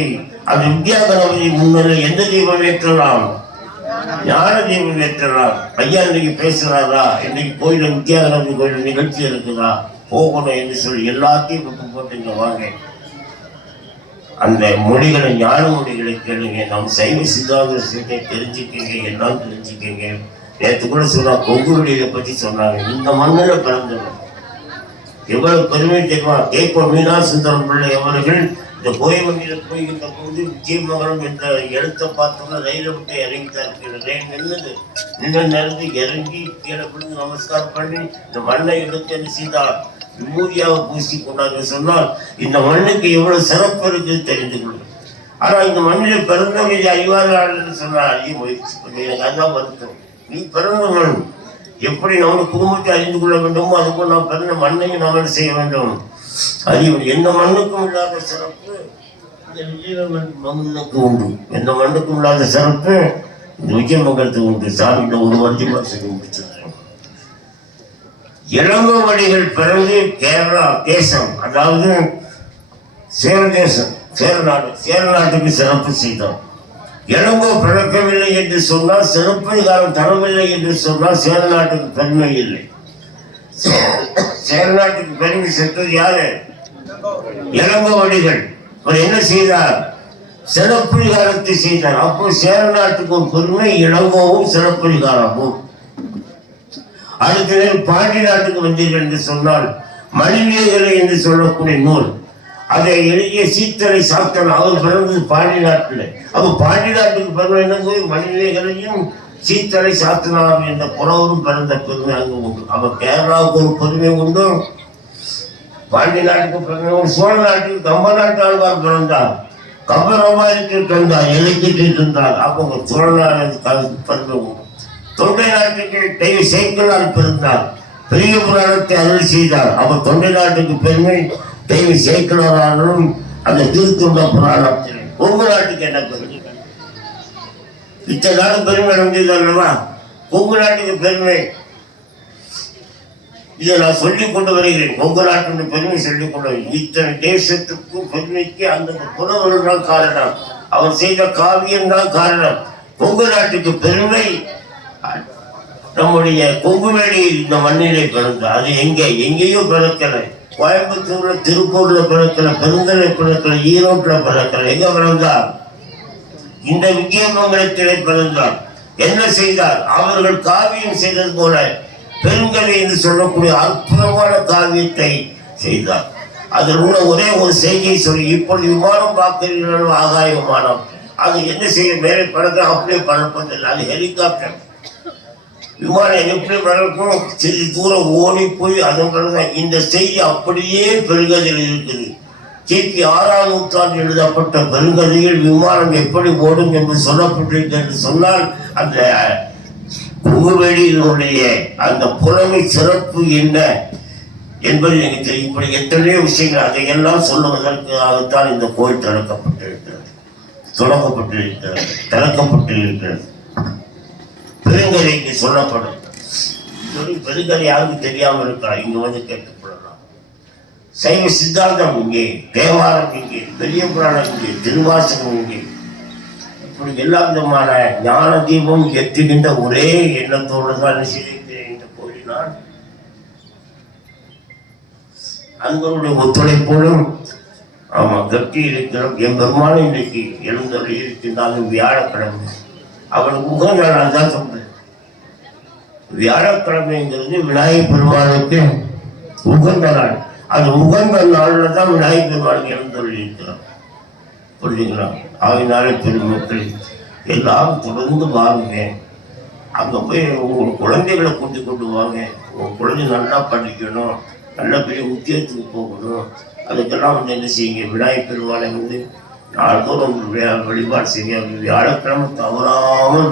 அந்த வித்யா கணபதி முன்னிலை எந்த தீபம் ஏற்றலாம்? ஞான தீபம் ஏற்றலாம். ஐயா இன்னைக்கு பேசுறாரா, இன்னைக்கு கோயில வித்யா கணபதி கோயில் நிகழ்ச்சி இருக்குதா, போகணும் என்று சொல்லி எல்லாத்தையும் போட்டு இங்க வாங்க. அந்த மொழிகளை, ஞான மொழிகளை கேளுங்க. நம்ம சைவ சித்தாந்த தெரிஞ்சுக்கங்க, எல்லாம் தெரிஞ்சுக்கங்க. நேற்று கூட சொன்னா கொங்குவெளியை பற்றி சொன்னாங்க. இந்த மண்ணில பிறந்தவர் எவ்வளவு பெருமை தெரியுமா? கேட்ப மீனா சுந்தரம் பிள்ளை அவர்கள் இந்த கோயம்புத்தூர் போய்கின்ற போது விஜயமங்கலம் என்ற எழுத்தை பார்த்தோம்னா ரயிலை விட்டு இறங்கித்தான் ரயில் நின்று இறங்கி கீழே விழுந்து நமஸ்காரம் பண்ணி இந்த மண்ணை எடுத்து என்ன செய்தார்? விமூதியாக பூசி கொண்டாங்க. சொன்னால் இந்த மண்ணுக்கு எவ்வளவு சிறப்பு இருக்குது தெரிந்து கொள்ளும். ஆனா இந்த மண்ணில் பிறந்தவங்க அறிவாளர் சொன்னார். முயற்சி பண்ணி எனக்கு அதான் வருத்தம். நீ பிறந்தவன் எப்படி நம்ம குடும்பத்தை அறிந்து கொள்ள வேண்டுமோ அதுபோல் நாம் பிறந்த மண்ணையும் நாம் செய்ய வேண்டும். அறிவு எந்த மண்ணுக்கும் இல்லாத சிறப்பு இந்த விஜயமண்ணுக்கு உண்டு. எந்த மண்ணுக்கும் இல்லாத சிறப்பு இந்த விஜயமங்கலத்துக்கு உண்டு சாமி ஒரு வருஷமா சொல்லி முடிச்சிருக்கேன். இளங்கோவடிகள் பிறகு கேரளா தேசம், அதாவது சேர தேசம், சேர நாட்டுக்கு சிறப்பு செய்தோம். இளங்கோ பிறக்கவில்லை என்று சொன்னால், சிறப்பதிகாரம் தரவில்லை என்று சொன்னால் சேர நாட்டுக்கு பெருமை இல்லை. சேர நாட்டுக்கு பெருமை சேர்த்தது யாரு? இளங்கோவடிகள். அவர் என்ன செய்தார்? சிறப்பதிகாரத்தை செய்தார். அப்போ சேர நாட்டுக்கு ஒரு பெருமை, இளங்கோவும் சிறப்பதிகாரமும். அடுத்த நேரம் பாண்டி நாட்டுக்கு வந்தீர்கள் என்று சொன்னால் மணிமேகலை என்று சொல்லக்கூடிய நூல், அதை எழுதிய சீத்தலை சாத்தன், அவர் பிறந்தது பாண்டி நாட்டில். அப்போ பாண்டி நாட்டுக்கு பிறந்த என்னங்க மணிமேகலையும் சீத்தலை சாத்தனார் என்ற புறவரும் பிறந்த பெருமை அங்கு உண்டு. அப்ப கேரளாவுக்கு ஒரு பெருமை உண்டு, பாண்டி நாட்டுக்கு பெருமை உண்டு. சோழ நாட்டுக்கு கம்ப நாட்டு ஆழ்வார் பிறந்தார், கம்பராமாயணத்தில் தந்தார், இலக்கியத்தில் தந்தார். அப்போ சோழ நாடு பெருமை உண்டு. தொண்டை நாட்டுக்கு தெய்வ சேக்கிழார் பிறந்தார், பெரிய புராணத்தை அருள் செய்தார். அவர் தொண்டை நாட்டுக்கு பெருமை தெய்வ சேக்கிழாரும் அந்த திருத்தொண்ட புராணத்தில். கொங்கு நாட்டுக்கு என்ன பெருமை? இத்தனை நாடு பெருமை அடைந்தது அல்லவா? கொங்கு நாட்டுக்கு பெருமை இதை நான் சொல்லிக் கொண்டு வருகிறேன். கொங்கு நாட்டு பெருமை சொல்லிக் கொண்டு வருகிறேன். இத்தனை தேசத்துக்கும் பெருமைக்கு அந்த புலவர்கள் தான் காரணம், அவர் செய்த காவியம் தான் காரணம். கொங்கு நாட்டுக்கு பெருமை நம்முடைய கொங்குவேடி இந்த மண்ணிலே பிறந்தார். அது எங்கேயோ பிறக்கல. கோயம்புத்தூர்ல, திருப்பூர்ல பிறக்கல, பெருந்தலை பிறக்கல, ஈரோட்டுல பிறக்கல. எங்க பிறந்தார்? இந்த விஜயமங்கலத்திலே பிறந்தார். என்ன செய்தார்? அவர்கள் காவியம் செய்தது போல பெருங்கலை என்று சொல்லக்கூடிய அற்புதமான காவியத்தை செய்தார். அதில் உள்ள ஒரே ஒரு செய்தியை சொல்லி, இப்பொழுது விமானம் பார்க்கிறீர்கள், ஆகாய விமானம், அது என்ன செய்ய மேலே பறக்க அப்படியே பறப்பதில்லை, அது ஹெலிகாப்டர். விமானம் எப்படி பறக்கும்? சிறிது தூரம் ஓடி போய் அதன் பிறகு இந்த செய்தி அப்படியே பெருங்கதையில் இருக்குது. கிபி 6ஆம் நூற்றாண்டில் எழுதப்பட்ட பெருங்கதையில் விமானம் எப்படி ஓடும் என்று சொல்லப்பட்டிருக்கிறது என்று சொன்னால், அந்த கொங்குவேடியினுடைய அந்த புலமை சிறப்பு என்ன என்பது எனக்கு தெரியும். இப்படி எத்தனையோ விஷயங்கள், அதையெல்லாம் சொல்லுவதற்காகத்தான் இந்த கோயில் திறக்கப்பட்டிருக்கிறது. பெருங்கதை இங்கு சொல்லப்படும். பெருங்கதை யாருக்கு தெரியாமல் இருக்கலாம், இங்கு வந்து கேட்டுக்கொள்ளலாம். சைவ சித்தாந்தம் இங்கே, தேவாரம் இங்கே, பெரிய புராணம் இங்கே, திருவாசகம் இங்கே, இப்படி எல்லா விதமான ஞான தீபம் எத்துகின்ற ஒரே எண்ணத்தோடு தான் செய்திருக்கிறேன். இந்த கோயிலினால் அன்பருடைய ஒத்துழைப்போடும் கட்டி இருக்கிறோம். என் பெருமானம் இன்னைக்கு எழுந்தொழி இருக்கின்றாலும் வியாழக்கிழமை அவனுக்கு உகந்த நாள் தான் சொல்றேன். வியாழக்கிழமைங்கிறது விநாயகர் பெருமானுக்கு உகந்த நாள். அது உகந்த நாள்ல தான் விநாயகர் பெருமானுக்கு எழுந்தொழி இருக்கிறோம். புரிஞ்சுங்களா? ஆகினாலே பெருமக்கள் எல்லாரும் தொடர்ந்து வாங்க. அங்கே போய் உங்கள் குழந்தைகளை கூட்டி கொண்டு வாங்க. உங்கள் குழந்தை நல்லா படிக்கணும், நல்ல பெரிய உத்தியோகத்துக்கு போகணும். அதுக்கெல்லாம் வந்து என்ன செய்யுங்க, விநாயகர் பெருமானை வந்து நாள்தோறும் வழிபாடு செய்ய. வியாழக்கிழமை தவறாமல்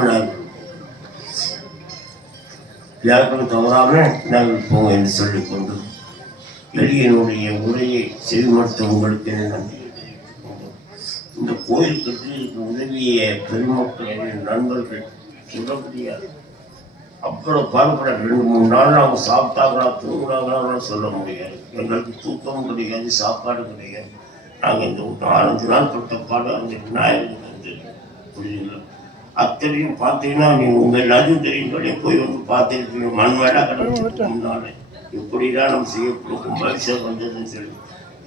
வியாழக்கிழமை தவறாமல் விநாயகர் போங்க என்று சொல்லிக்கொண்டு எளியனுடைய உரையை செவிமடுத்த உங்களுக்கு நன்றி. இந்த கோயில் கட்டிற்கு உதவிய பெருமக்கள், நண்பர்கள் சொல்ல முடியாது. அப்புறம் பாடுபட 2-3 நாள் அவங்க சாப்பிட்டாங்களா தூங்குறாங்களா சொல்ல முடியாது. எங்களுக்கு தூக்கமும் கிடையாது, சாப்பாடு கிடையாது. நாங்கள் இந்த 4-5 நாள் பட்ட பாடு அந்த விநாயகருக்கு வந்து புரியுங்களா? அத்தனையும் பார்த்தீங்கன்னா நீங்கள் உங்கள் எல்லாத்தையும் தெரியும். வெளியே போய் வந்து பார்த்துருப்பீங்க. மண் வேலை கிடச்சிட்டு முன்னாலே எப்படிதான் நம்ம செய்யப்படும் மனுஷன் வந்ததுன்னு சொல்லி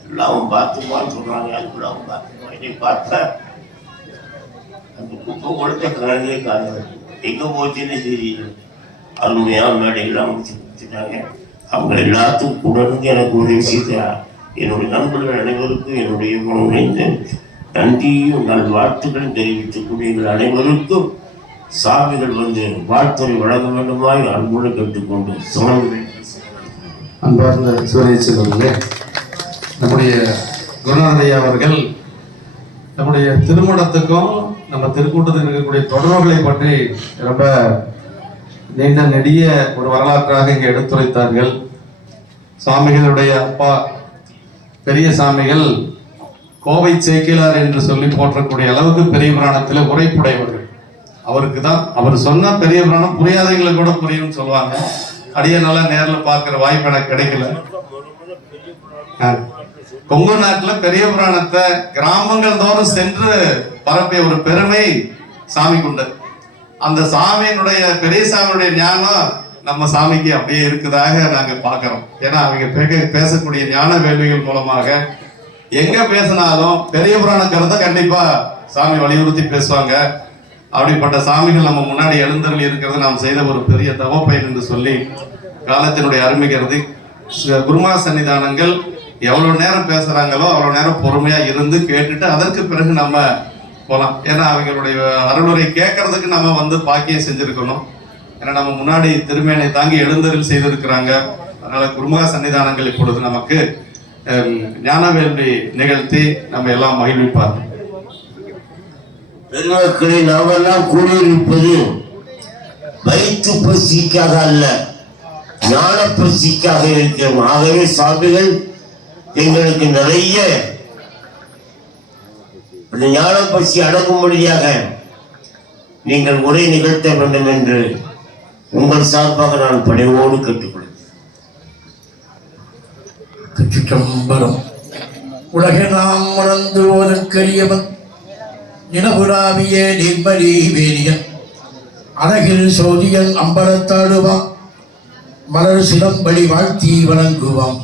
எல்லாம் பார்த்துப்பான்னு சொல்கிறாங்க. அதுக்குள்ள அவங்க பார்த்துப்பான். இதை பார்த்தா அந்த குப்பை கொடுத்த கலந்தே காரணம் எங்கே போச்சுன்னு தெரியல. அருமையாக மேடையெல்லாம் முடிச்சு கொடுத்துட்டாங்க. அவங்க எல்லாத்துக்கும் கூட இருந்து எனக்கு ஒரு விஷயத்தை என்னுடைய நண்பர்கள் அனைவருக்கும் என்னுடைய இணைந்து நன்றியும் நல்வாழ்த்துக்களும் தெரிவித்துக்கூடிய எங்கள் அனைவருக்கும் சாமிகள் வந்து வாழ்த்துறை வழங்க வேண்டுமாய் அன்போடு கேட்டுக்கொண்டு சுமந்து அன்பார்ந்த சிவனேஸ்வரர்களே, நம்முடைய குருநாதையா அவர்கள் நம்முடைய திருமணத்துக்கும் நம்ம திருக்கூட்டத்தில் இருக்கக்கூடிய தொடர்புகளை பற்றி ரொம்ப நீண்ட நெடிய ஒரு வரலாற்றாக இங்கே எடுத்துரைத்தார்கள். சாமிகளுடைய அப்பா பெரிய சாமிகள் கோவை சேக்கிலார் என்று சொல்லி போற்றக்கூடிய அளவுக்கு பெரிய புராணத்தில் உரைப்புடையவர்கள். அவருக்கு தான். அவர் சொன்ன பெரிய புராணம் புரியாதவங்களுக்கு கூட புரியும்னு சொல்லுவாங்க. அடியனால நேர்ல பார்க்கிற வாய்ப்பு எனக்கு கிடைக்கல. கொங்கு நாட்டுல பெரிய புராணத்தை கிராமங்கள் தோறும் சென்று பரப்பிய ஒரு பெருமை சாமிக்கு உண்டு. அந்த சாமியினுடைய பெரிய சாமியுடைய ஞானம் நம்ம சாமிக்கு அப்படியே இருக்குதாக நாங்க பாக்குறோம். ஏன்னா அவங்க பேசக்கூடிய ஞான வேள்விகள் மூலமாக எங்க பேசினாலும் பெரிய புராண கருத்தை கண்டிப்பா சாமி வலியுறுத்தி பேசுவாங்க. அப்படிப்பட்ட சாமிகள் நம்ம முன்னாடி எழுந்தருளி இருக்கிறது நாம் செய்த ஒரு பெரிய தவப்பயன் என்று சொல்லி காலத்தினுடைய அருமை கருதி குருமா சன்னிதானங்கள் எவ்வளவு நேரம் பேசுறாங்களோ அவ்வளவு நேரம் பொறுமையா இருந்து கேட்டுட்டு அதற்கு பிறகு நம்ம போகலாம். ஏன்னா அவங்களுடைய அருளுரை கேட்கறதுக்கு நம்ம வந்து பாக்கியம் செஞ்சிருக்கணும். ஏன்னா நம்ம முன்னாடி திருமேனை தாங்கி எழுந்தருள் செய்திருக்கிறாங்க. அதனால குருமா சன்னிதானங்கள் இப்பொழுது நமக்கு ஞான வேள்வி நிகழ்த்தி நம்ம எல்லாம் மகிழ்விப்பார். பெருமக்களை நாமெல்லாம் கூடியிருப்பது வயிற்று பசிக்காக அல்ல, ஞான பசிக்காக இருக்கிறோம். ஆகவே சாமிகள் எங்களுக்கு நிறைய அந்த ஞான பசி அடங்கும்படியாக நீங்கள் உரை நிகழ்த்த வேண்டும் என்று உங்கள் சார்பாக நான் பணிவோடு கேட்டுக்கொள்கிறேன். சிற்றம்பலம். உலகை நாம் உணர்ந்து ஓதற்கரியவன் நிலவுலாவிய நிர்மலி வேலியன் அழகில் சோதியன் அம்பலத்தாடுவான் மலர் சிலம்படி வாழ்த்தி வணங்குவான்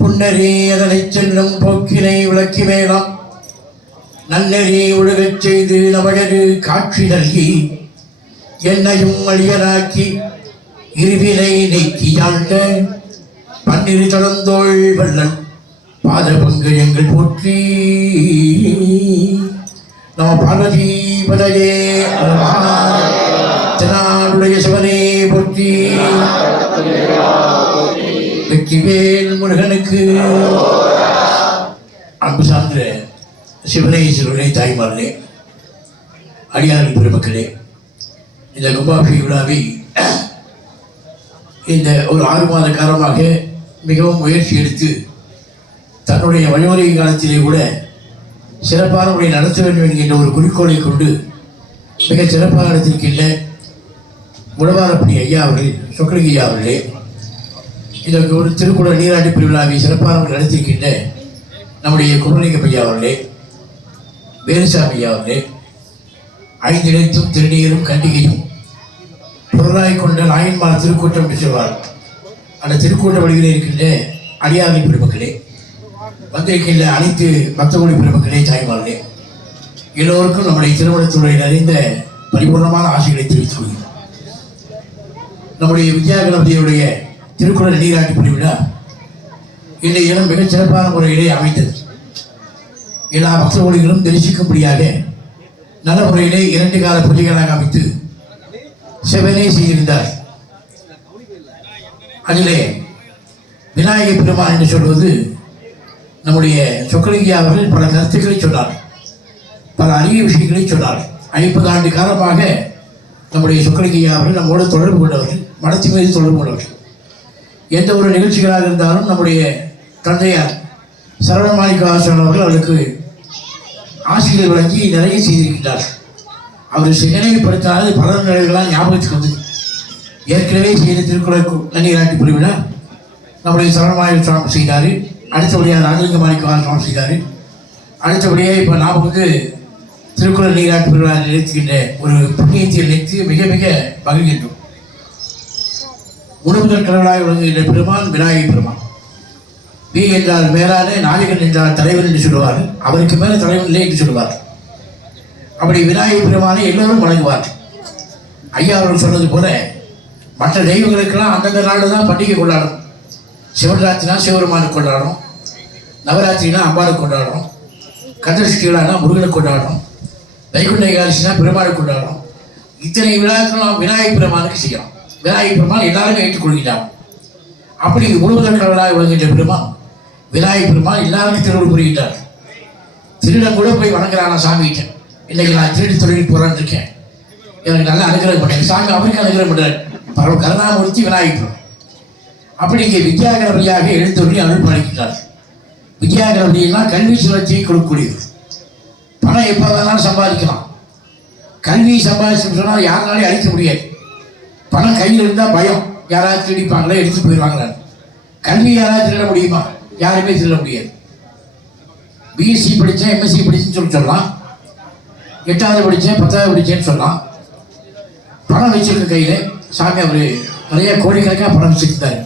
புன்னரே அதனை செல்லும் போக்கினை விளக்கி மேலாம் நன்னெறி ஒழுகச் செய்து நவகரு காட்சி நல்கி என்னையும் அழியலாக்கி இருவினை நீக்கியாண்ட பன்னிரு தளந்தோள் வல்லன் பாத பங்கு எங்கள் போற்றி. நம பார்வதி பதையே தென்னாடுடைய சிவனே போற்றி. வெற்றிவேல் முருகனுக்கு. அன்பு சார்ந்த சிவனே சிறுவனே தாய்மார்களே, அடியார்கள் பெருமக்களே, இந்த கும்பாபிஷேக விழாவை இந்த ஒரு 6 மாத காலமாக மிகவும் முயற்சி எடுத்து தன்னுடைய வழிமுறை காலத்திலே கூட சிறப்பான முறை நடத்த வேண்டும் என்கின்ற ஒரு குறிக்கோளை கொண்டு மிக சிறப்பாக நடத்திருக்கின்ற உடவாரப்படி ஐயா அவர்கள், சொக்கலிங்க ஐயா அவர்களே, இதற்கு ஒரு திருக்குறள் நீராட்டி பெருவிழாவை சிறப்பான முறை நடத்திருக்கின்ற நம்முடைய குமரலிங்க ஐயா அவர்களே, வேலுசாமி ஐயா அவர்களே, 5 எழுத்தும் திருநீரும் கண்டிகையும் பொருளாய் கொண்ட நாயன்மார் திருக்கூட்டம் என்று சொல்வார். அந்த திருக்கூட்ட வழியில் இருக்கின்ற அடியாரை பெருமக்களே, வந்திருக்கின்ற அனைத்து பக்தகுடி பெருமக்களே, தாய்மார்களே, எல்லோருக்கும் நம்முடைய திருமணத்துறை நிறைந்த பரிபூர்ணமான ஆசைகளை தெரிவித்துக் கொள்கிறோம். நம்முடைய வித்யா கணபதியுடைய திருக்குறள் நீராட்டி பெருவிழா இன்றைய இனம் மிகச் சிறப்பான முறையிலே அமைந்தது. எல்லா பக்தகோடிகளும் தரிசிக்கும்படியாக நல்ல முறையிலே 2 கால பூஜைகளாக அமைத்து செவனே செய்திருந்தார். அதிலே விநாயகர் பெருமான் என்று சொல்வது நம்முடைய சொக்கலிங்கா அவர்கள் பல கருத்துக்களை சொன்னார், பல அரிய விஷயங்களை சொன்னார். 50 ஆண்டு காலமாக நம்முடைய சொக்கலிங்கா அவர்கள் நம்மோடு தொடர்பு கொண்டவர்கள், மடத்தின் மீது தொடர்பு கொண்டவர்கள். எந்த ஒரு நிகழ்ச்சிகளாக இருந்தாலும் நம்முடைய தந்தையார் சரவணமாணிக்க ஆசிரியர் அவர்கள் அவருக்கு ஆசிரியர் வழங்கி நிறைய செய்திருக்கின்றார். அவர் நினைவுபடுத்தாத பல நிலைகளால் ஞாபகத்துக்கு வந்து ஏற்கனவே செய்த திருக்குறள் நன்னீராட்டி பெருவிழா நம்முடைய சரவணமாணிக்க சுவாமி செய்தார். அடுத்தபடியாக ராஜலிங்க மாணிக்க சுவாமி செய்தார். அடுத்தபடியாக இப்போ நாம் வந்து திருக்குறள் நீராட்டு பெருவிழா நிறுத்துகின்ற ஒரு புண்ணியத்தை நினைத்து மிக மிக மகிழ்கின்றோம். உணவுதல் கடவுளாக விளங்குகின்ற பெருமான் விநாயகர் பெருமான். வி என்றால் மேலான, நாயகன் என்றால் தலைவர் என்று சொல்லுவார். அவருக்கு மேலே தலைவன் இல்லை என்று சொல்லுவார். அப்படி விநாயகர் பெருமானை எல்லோரும் வணங்குவார். ஐயா அவர்கள் சொன்னது போல மற்ற தெய்வங்களுக்கெல்லாம் அந்தந்த நாள் தான் பண்டிகை கொண்டாடும். சிவராத்திரினா சிவபெருமானுக்கு கொண்டாடும், நவராத்திரினா அம்பாளுக்கு கொண்டாடும், கந்தசஷ்டிகளானா முருகனுக்கு கொண்டாடும், வைகுண்ட ஏகாதசினா பெருமாளுக்கு கொண்டாடும். இத்தனை விழாக்கள் நாம் விநாயகர் பெருமானுக்கு செய்யலாம். விநாயகர் பெருமான் எல்லாருமே ஏற்றுக்கொள்கிறார். அப்படி முழுவதற்கு கடவுளாக விளங்குகின்ற பெருமான் விநாயகர் பெருமான் எல்லாருக்கும் திருவிழா புரிகின்றார். திருடன் கூட போய் வணங்குறான சாமிகிட்ட, இன்னைக்கு நான் திருடி தொழில் போறான்னு இருக்கேன், எனக்கு நல்லா அனுகிரகம் பண்ணேன். சாமி அவருக்கு அனுகிரகம் பண்ணுறாரு. பரவ கருணாமூர்த்தி விநாயகர் பெருமான். அப்படி இங்கே வித்யாகரபதியாக எழுந்தொழி அருள் பாலிக்கின்றார். வித்யாகரபதினா கல்வி சுழற்சியை கொடுக்கக்கூடியது. பணம் எப்போ வேணாலும் சம்பாதிக்கலாம். கல்வி சம்பாதிச்சு சொன்னால் யாருனாலையும் அழிக்க முடியாது. பணம் கையில் இருந்தால் பயம், யாராவது திருடிப்பாங்களே, எடுத்து போயிடுவாங்களே. கல்வி யாராவது திருட முடியுமா? யாருமே திருட முடியாது. பிஎஸ்சி படித்தேன், எம்எஸ்சி படிச்சேன்னு சொல்லலாம், 8வது படித்தேன், 10வது படித்தேன்னு சொல்லலாம். பணம் வச்சிருக்க கையில் சாமி அவர் நிறைய கோடிக்கணக்காக பணம் வச்சுருந்தாரு.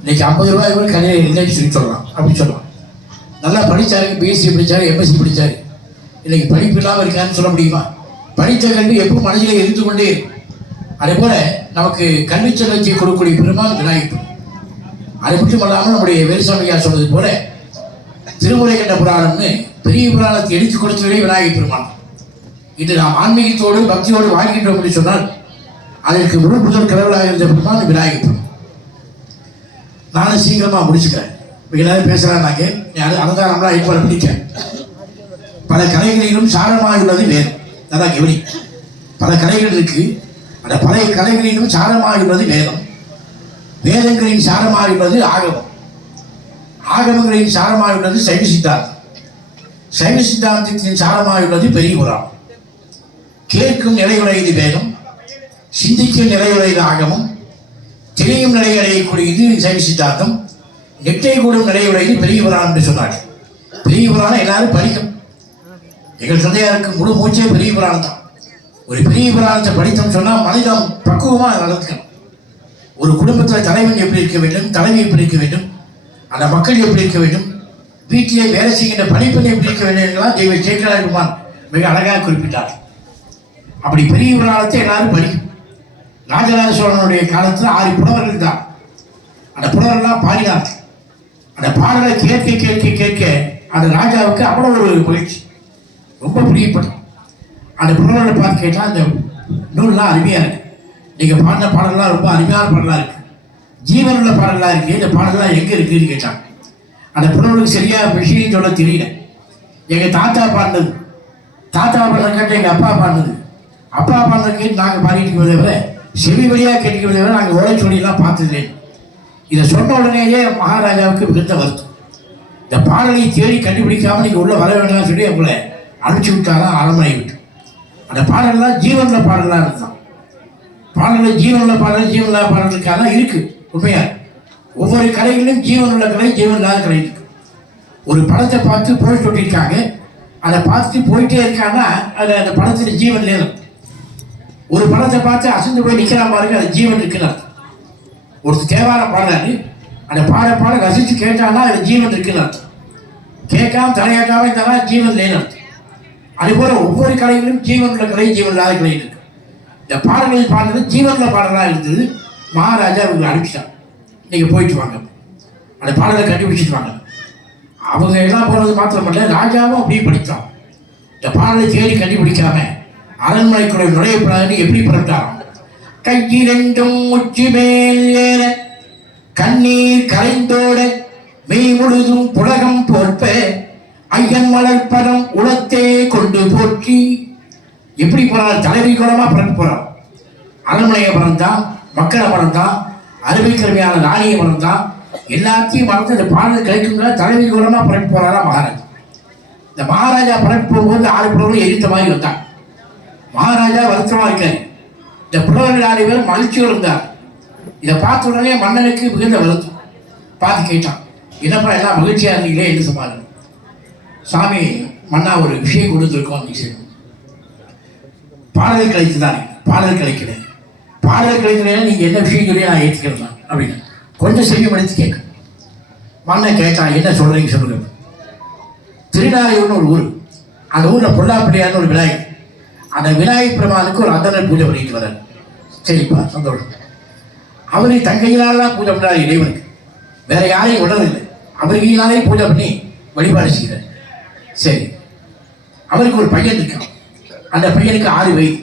இன்னைக்கு 50 ரூபாய் கூட கையில் இல்லைன்னு சொல்லலாம், அப்படின்னு சொல்லலாம். நல்லா படித்தாரு, பிஎஸ்சி படித்தார், எம்எஸ்சி படித்தார். இன்னைக்கு படிப்பு இல்லாமல் இருக்காருன்னு சொல்ல முடியுமா? படித்த கல்வி எப்பவும் மனதிலே இருந்து கொண்டே இருக்கும். அதே போல நமக்கு கல்வி செல்வத்தை கொடுக்கக்கூடிய பெருமாள் விநாயகர். அது மட்டும் இல்லாமல் நம்முடைய வேலுசாமியார் சொன்னது போல திருமுறை கண்ட புராணம்னு பெரிய புராணத்தை எடுத்து கொடுத்தவரே விநாயகர் பெருமாள். இன்று நாம் ஆன்மீகத்தோடு பக்தியோடு வாழ்கின்றோம் என்று சொன்னால் அதற்கு முதல் கடவுளாக இருந்த பெருமாள் விநாயகர் பெருமாள். நானும் சீக்கிரமாக முடிச்சுக்கிறேன். எல்லாரும் பேசுகிறாங்க, அதான் நம்மளாம் இப்போ பிடிக்கிறேன். பல கலைகளிலும் சாரமாக உள்ளது வேறு. அதான் கவனி, பல கலைகள் இருக்கு. அந்த பழைய கலைகளிலும் சாரமாக உள்ளது வேதம், வேதங்களின் சாரமாக உள்ளது ஆகமம், ஆகமங்களின் சாரமாக உள்ளது சைவ சித்தாந்தம், சைவ சித்தாந்தத்தின் சாரமாக உள்ளது பெரிய புராணம். கேட்கும் நிலையுடையது வேதம், சிந்திக்கும் நிலையுடையது ஆகமம், திரையும் நிலையடையக்கூடியது சைவ சித்தாந்தம், நெட்டை கூடும் நிலையுடையது பெரிய புராணம் என்று சொன்னார்கள். பெரிய புராணம் எல்லாரும் படிக்கும். எங்கள் தந்தையாருக்கு முழு மூச்சே பெரிய புராணம் தான். ஒரு பெரிய புராணத்தை படித்தோம்னு சொன்னால் மனிதம் பக்குவமாக நடக்கணும். ஒரு குடும்பத்தில் தலைவன் எப்படி இருக்க வேண்டும், தலைவி எப்படி இருக்க வேண்டும், அந்த மக்கள் எப்படி இருக்க வேண்டும், வீட்டிலே வேலை செய்கின்ற பணிப்பெண் எப்படி இருக்க வேண்டும் என்றெல்லாம் தெய்வ சேக்கராய பெருமான் மிக அழகாக குறிப்பிட்டார். அப்படி பெரிய புராணத்தை எல்லாரும் படிக்கும். ராஜராஜ சோழனுடைய காலத்தில் 6 புலவர்கள் தான். அந்த புலவர்கள்லாம் பாடினார். அந்த பாடலை கேட்க கேட்க கேட்க அந்த ராஜாவுக்கு அவ்வளோ ஒரு மகிழ்ச்சி, ரொம்ப பிரியப்படும். அந்த புலவர்களை பார்த்து கேட்டால் அந்த நூல்லாம் அருமையாக இருக்கு, நீங்கள் பாடின பாடலாம் ரொம்ப அருமையான பாடலாக இருக்குது, ஜீவனுள்ள பாடலாக இருக்குது, இந்த பாடலாம் எங்கே இருக்குதுன்னு கேட்டாங்க. அந்த புலவர்களுக்கு சரியாக விஷயம் சொல்ல தெரியல. எங்கள் தாத்தா பாடினது, தாத்தா பாடின கேட்டால் எங்கள் அப்பா பாடினது, அப்பா பாடின கேட்டு நாங்கள் பாடிட்டு இருக்கிறத விட செவி வழியாக கேட்டுக்கிறத விட நாங்கள் ஓலைச்சொடியெல்லாம் பார்த்ததில்லை. இதை சொன்ன உடனேயே மகாராஜாவுக்கு மிகுந்த வருத்தம். இந்த பாடலை தேடி கண்டுபிடிக்காமல் நீங்கள் உள்ளே வர வேண்டாம்னு சொல்லி அவங்கள அனுப்பிச்சி விட்டாதான் அரண்மனை விட்டு. அந்த பாடலாம் ஜீவனுள்ள பாடலாக இருந்தான். பாடல்கள் ஜீவனுள்ள பாடல், ஜீவனில்லா பாடலுக்காக இருக்குது. உண்மையாக ஒவ்வொரு கலைகளிலும் ஜீவனுள்ள கலை, ஜீவன் இல்லாத கலை இருக்கு. ஒரு படத்தை பார்த்து போய் சொல்லியிருக்காங்க, அதை பார்த்துட்டு போயிட்டே இருக்காங்கன்னா அது அந்த படத்தில் ஜீவன் இல்லை. ஒரு படத்தை பார்த்து அசந்து போய் நிற்கிறான் பாருங்க, அது ஜீவன் இருக்குன்னு அர்த்தம். ஒருத்தர் தேவாரம் பாடுறாரு, அந்த பாட ரசித்து கேட்டான்னா அது ஜீவன் இருக்குன்னு அர்த்தம். கேட்காம தலையாக்காம இருந்தாலும் ஜீவன் இல்லைன்னு அர்த்தம். அதுபோல் ஒவ்வொரு கலைகளிலும் ஜீவன் உள்ள கலை, ஜீவன் இல்லாத கலை இருக்கு. இந்த பாடல்கள் பாடுறது ஜீவனில் பாடலாக இருந்தது. மகாராஜா அவங்க அனுப்பிச்சிட்டாங்க, நீங்கள் போயிட்டு வாங்க, அந்த பாடலை கண்டுபிடிச்சிட்டு வாங்க. அவங்க எல்லாம் போனது மாத்திரமல்ல, ராஜாவும் அப்படியே படித்தான். இந்த பாடலை தேடி கண்டுபிடிக்காம அரண்மனைக்குள்ள நுழையப்படாதுன்னு எப்படி புறப்பட்டாராம். கையிரண்டும் உச்சி மேல் ஏற கண்ணீர் கரைந்தோட மெய் முழுதும் புலகம் போற்ப ஐயன் மலர்பதம் உளத்தே கொண்டு போற்றி. எப்படி போறார்? தலைவி குலமா பிறக்க போறார். அரண்மனையை மறந்தான், மக்களை மறந்தான், அருமைக்கிழமையான ராணியை மறந்தான், எல்லாத்தையும் மறந்து இந்த பாடல் கிடைக்குங்களா தலைவி குலமா பிறக்க போறாரா மகாராஜா. இந்த மகாராஜா பிறக்க போகும்போது 6 புலவர்கள் எரித்த மாதிரி வந்தான். மகாராஜா வருத்தமா இருக்காரு. இந்த புலவர்கள் 6 பேர் மகிழ்ச்சியோடு இருந்தார். இதை பார்த்த உடனே மன்னனுக்கு மிகுந்த வருத்தம். பார்த்து கேட்டான், என்னப்பா எல்லாம் மகிழ்ச்சியா இருந்தீங்களே என்று சொன்னார். சாமி, மன்னா ஒரு விஷயம் கொடுத்துருக்கோம், பாடல் கலைத்து தானே, பாடல் கலைக்கிறேன், பாடல் கலைக்கிறேன், நீங்கள் என்ன விஷயம் சொல்லி நான் ஏற்றுக்கிறேன் அப்படின்னு கொஞ்சம் செவி மடித்து கேட்க. மன்னன் கேட்டான், என்ன சொல்கிறீங்க சொல்லுங்க. திருநாரையூர்னு ஒரு ஊர், அந்த ஊரில் பொல்லாப்பிள்ளையார்னு ஒரு விநாயகர். அந்த விநாயகர் பெருமானுக்கு ஒரு அந்தனர் பூஜை பண்ணிட்டு வர்றார். சரிப்பா, சந்தோஷம். அவரை தங்கையினால்தான் பூஜை பண்ணுறாரு இறைவனுக்கு, வேற யாரையும் விடவில்லை. அவருக்கையினாலே பூஜை பண்ணி வழிபாடு செய்கிறார். சரி, அவருக்கு ஒரு பையன் இருக்கான். அந்த பையனுக்கு 6 வயது.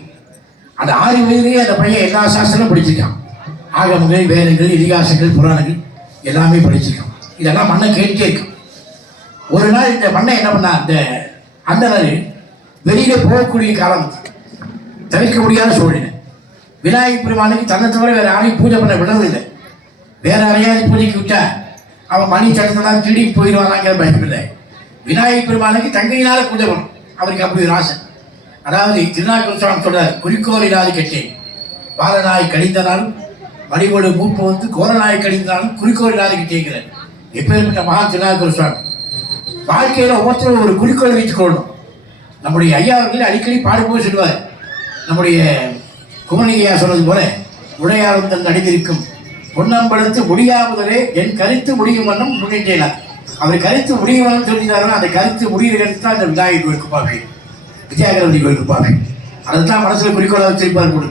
அந்த 6 வயதுலேயே அந்த பையன் எல்லா சாஸ்திரமும் படிச்சிருக்கான். ஆகமங்கள், வேதங்கள், இதிகாசங்கள், புராணங்கள் எல்லாமே படிச்சிருக்கான். இதெல்லாம் மன்னன் கேட்டுட்டே இருக்கான். ஒரு நாள் இந்த மன்னன் என்ன பண்ணா, இந்த அந்தனர் வெளியில போகக்கூடிய காலம், தவிர்க்க முடியாத சூழ்நிலை. விநாயகர் பெருமானுக்கு தன்னை தவிர வேற யாரையும் பூஜை பண்ண விடவில்லை. வேற யாரையாவது பூஜைக்கு விட்டா அவன் மணி சட்டத்தெல்லாம் திருடி போயிடுவானாங்கிற பயமில்லை. விநாயகர் பெருமானுக்கு தங்கையினால பூஜை பண்ணும். அவருக்கு அப்படி ஒரு ஆசை. அதாவது திருநாவுக்கரசர் சொல்றார், குறிக்கோள் இல்லாது கெட்டேன், பாலநாய் கழிந்தனாலும் மணிபோடு மூப்பு வந்து கோலநாய் கழிந்தாலும் குறிக்கோள் இல்லாது கெட்டேங்கிறார். எப்பேற்பட்ட மகா திருநாவுக்கரசர். வாழ்க்கையில் ஒவ்வொருத்தரும் ஒரு குறிக்கோளை வைத்துக் கொள்ளணும். நம்முடைய ஐயா அவர்கள் அடிக்கடி பாடுபோது சொல்லுவார், நம்முடைய குமரனிகையா சொன்னது போல, உடையாரும் தன் அடைந்திருக்கும் பொன்னம்பலத்து முடியாமலே என் கருத்து முடியும் வண்ணம் முன்னிட்டேனார். அவர் கருத்து முடியும் வண்ணம் சொல்லிட்டாருன்னா அந்த கருத்து முடிகிற கருத்து தான் இந்த விநாயகர் கோயிலுக்கு பாப்பி, வித்யாகரவதி கோயிலுக்கு பாப்பி. அதுதான் மனசுல குறிக்கோளை வச்சிருப்பார் போடு.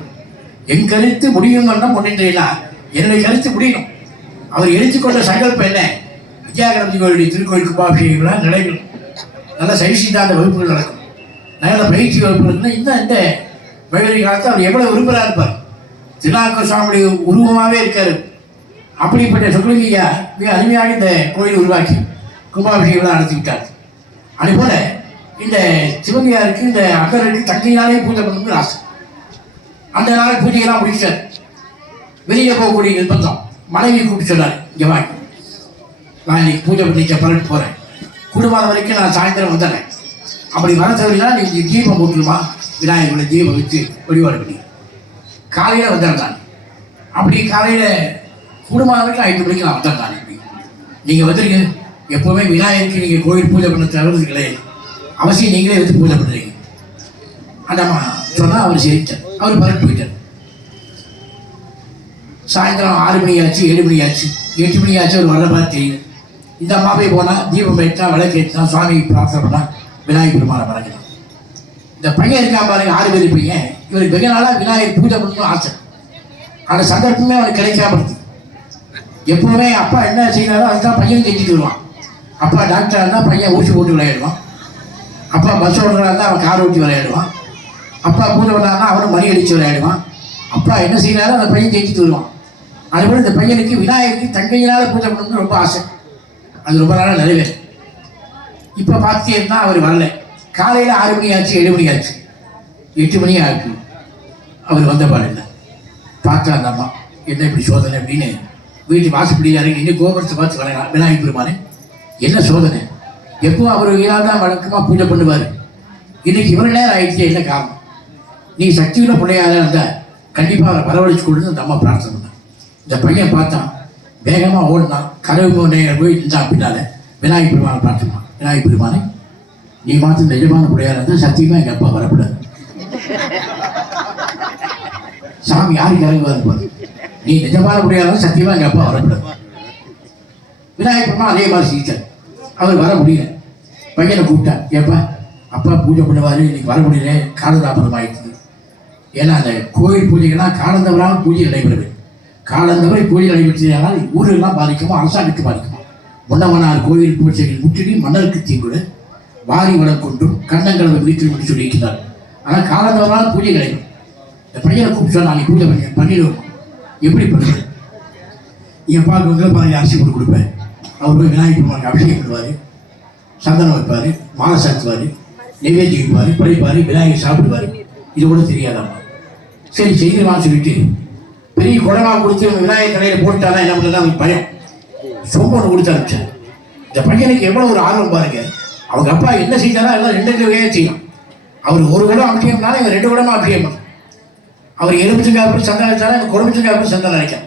என் கருத்து முடியும் வண்ணம் முன்னிட்டேனார், என்னுடைய கருத்து முடியணும். அவர் எடுத்துக்கொண்ட சங்கல்பம் என்ன? வித்யாகரவதி கோயிலுடைய திருக்கோயிலுக்கு பாப்பிகளா நடைபெறும். நல்ல சைசித்தாந்த வகுப்புகள் நடக்கும், நல்ல பயிற்சி வகுப்புகள். இந்த மகிழ்ச்சி காலத்தை அவர் எவ்வளவு விரும்புகிறா இருப்பார். திருநாவுக்கரசர் சுவாமியுடைய உருவமாகவே இருக்காரு. அப்படிப்பட்ட சுக்லகிரியா மிக அருமையாக இந்த கோயில் உருவாக்கி கும்பாபிஷேகம் நடத்தி விட்டார். அதேபோல இந்த சிவகிரியாருக்கு இந்த அக்கருக்கு தங்கையினாலே பூஜை பண்ணணும்னு ஆசை. அந்த நாள் பூஜையெல்லாம் முடிச்சார். வெளியே போகக்கூடிய நிர்பந்தம். மனைவி கூப்பிட்டு சொன்னார், இங்கே வாங்க, நான் இன்னைக்கு பூஜை பண்ணிக்க பிறகு போகிறேன், குடும்பம் வரைக்கும் நான் சாயந்தரம் வந்துடுறேன். அப்படி வர தவறினா நீங்கள் தீபம் போட்டுருமா, விநாயகரோட தீபம் வச்சு வழிபாடு பண்ணி காலையில் வந்துடுறாங்க. அப்படி காலையில் குடும்பம் வரைக்கும் 5 மணிக்கு நான் வந்துடுறாங்க. நீங்கள் வந்துருங்க, எப்போவுமே விநாயகருக்கு நீங்கள் கோயில் பூஜை பண்ண தவிர்த்து கிடையாது, அவசியம் நீங்களே எடுத்து பூஜை பண்ணுறீங்க. அந்த சொன்னால் அவர் சரிட்டார். அவர் பறந்து போயிட்டார். சாயந்தரம் 6 மணி ஆச்சு, 7 மணி ஆச்சு, 8 மணி ஆச்சு. அவர் வர மாதிரி தெரியுது. இந்த அம்மாவை போனால் தீபம் ஏற்றினா, விளக்கு ஏற்றினா, சுவாமி பிரார்த்தனை பண்ணால் விநாயகர் பெருமானை வணங்கலாம். இந்த பையன் இருக்கா பாருங்க, 6 பேர் பையன், இவருக்கு வெகு நாளாக விநாயகர் பூஜை பண்ணணும்னு ஆசை. அந்த சந்தர்ப்பமே அவனுக்கு கிடைக்காம இருக்கு. எப்பவுமே அப்பா என்ன செய்யறாரோ அதுதான் பையன் செஞ்சுட்டு வருவான். அப்பா டாக்டராக இருந்தால் பையன் ஊசி போட்டு விளையாடுவான். அப்பா பஸ் ஓடுறா இருந்தால் அவன் கார் ஓட்டி விளையாடுவான். அப்பா பூஜை பண்ணாருன்னா அவனும் மணி அடித்து விளையாடுவான். அப்பா என்ன செய்யறாரோ அந்த பையன் செஞ்சுட்டு வருவான். அதுபோல் இந்த பையனுக்கு விநாயகருக்கு தங்கையினால் பூஜை பண்ணணும்னு ரொம்ப ஆசை. அது ரொம்ப நாளாக நிறைவேறும். இப்போ பார்த்தீங்கன்னா அவர் வரல. காலையில் 6 மணி ஆச்சு, 7 மணி ஆச்சு, 8 மணி ஆச்சு. அவர் வந்த பாடு இல்லை. பார்த்தா அந்த அம்மா, என்ன இப்படி சோதனை அப்படின்னு வீட்டு வாசப்படி இறங்கி இன்னும் கோபுரத்தை பார்த்து வரையலாம். விநாயகர் பெருமானே, என்ன சோதனை? எப்போ அவர் வீணாக தான் வழக்கமாக பூஜை பண்ணுவார், இன்னைக்கு இவ்வளோ நேரம் ஆயிடுச்சு, என்ன காரணம்? நீ சக்தியுள்ள பிள்ளையாக இருந்தால் கண்டிப்பாக அவரை வரவழைச்சு கொடுத்து அந்த அம்மா பிரார்த்தனை பண்ணான். இந்த பையன் பார்த்தான், வேகமாக ஓடினான். கதவு நேரம் போய் இருந்தான். பின்னால் விநாயகர் பெருமானை பார்த்துப்பான். விநாயகர் பெருமானே, நீ மாற்ற நிஜமான பிள்ளையாக இருந்தால் சத்தியமாக எங்கள் அப்பா வரக்கூடாது. சாமி யாருக்கு இறங்குவார் பாரு, நீ நிஜமான முடியாத சத்தியமா எங்க அப்பா வரக்கூடாது. விநாயகர் பெருமான் அதே மாதிரி சிரிச்சார். அவர் வர முடியல. பையனை கூப்பிட்டா, ஏப்பா அப்பா பூஜை பண்ணுவாரு, இன்னைக்கு வர முடியல, காலதாமதம் ஆயிடுச்சு. ஏன்னா அந்த கோயில் பூஜைகள்லாம் காலந்தவரால் பூஜை நடைபெறுது. காலந்தவரை பூஜை நடைபெற்றதால் ஊரெல்லாம் பாதிக்குமோ, அரசாங்கத்துக்கு பாதிக்குமோ. முன்னமனார் கோயில் பூஜைகள் முற்றிடி மன்னருக்கு தீங்குட வாரி வளம் கொண்டும் கண்ணங்களை வீட்டில் முடிச்சு சொல்லியிருக்கிறார். ஆனால் காலந்தவரால் பூஜை நடைபெறும். இந்த பையனை கூப்பிட்டு நாளைக்கு பூஜை பண்ணிடுவோம். எப்படி பண்ணுறது? என் பார்க்க பாருங்க, அரிசி போட்டு கொடுப்பேன். அவர் போய் விநாயகர் பெருமானுக்கு அபிஷேகம் பண்ணுவார், சந்தனம் வைப்பார், மாலை சாத்துவார், நைவேத்தியம் வைப்பார், படைப்பார், விநாயகர் சாப்பிடுவார். இது கூட தெரியாதாம்மா. சரி செய்திருவான்னு சொல்லிட்டு பெரிய குடமாக கொடுத்து விநாயகர் கடையில் போட்டாதான் என்ன பண்ணுறது அவனுக்கு பயம். சொம்பொன்று கொடுத்து அனுப்பிச்சார். இந்த பையனுக்கு எவ்வளோ ஒரு ஆர்வம் பாருங்க. அவங்க அப்பா என்ன செஞ்சாலும் எல்லாம் 2 வகையாக செய்யும். அவர் ஒரு குடம் அபிஷேகம்னாலும் இவன் 2 குடமாக அபிஷேகம் பண்ணும். அவர் எலுமிச்சங்காய் அப்புறம் சந்தனம் வச்சாலும் இவன் குடமிச்சங்காய் அப்புறம் சந்தனம் நினைக்கும்.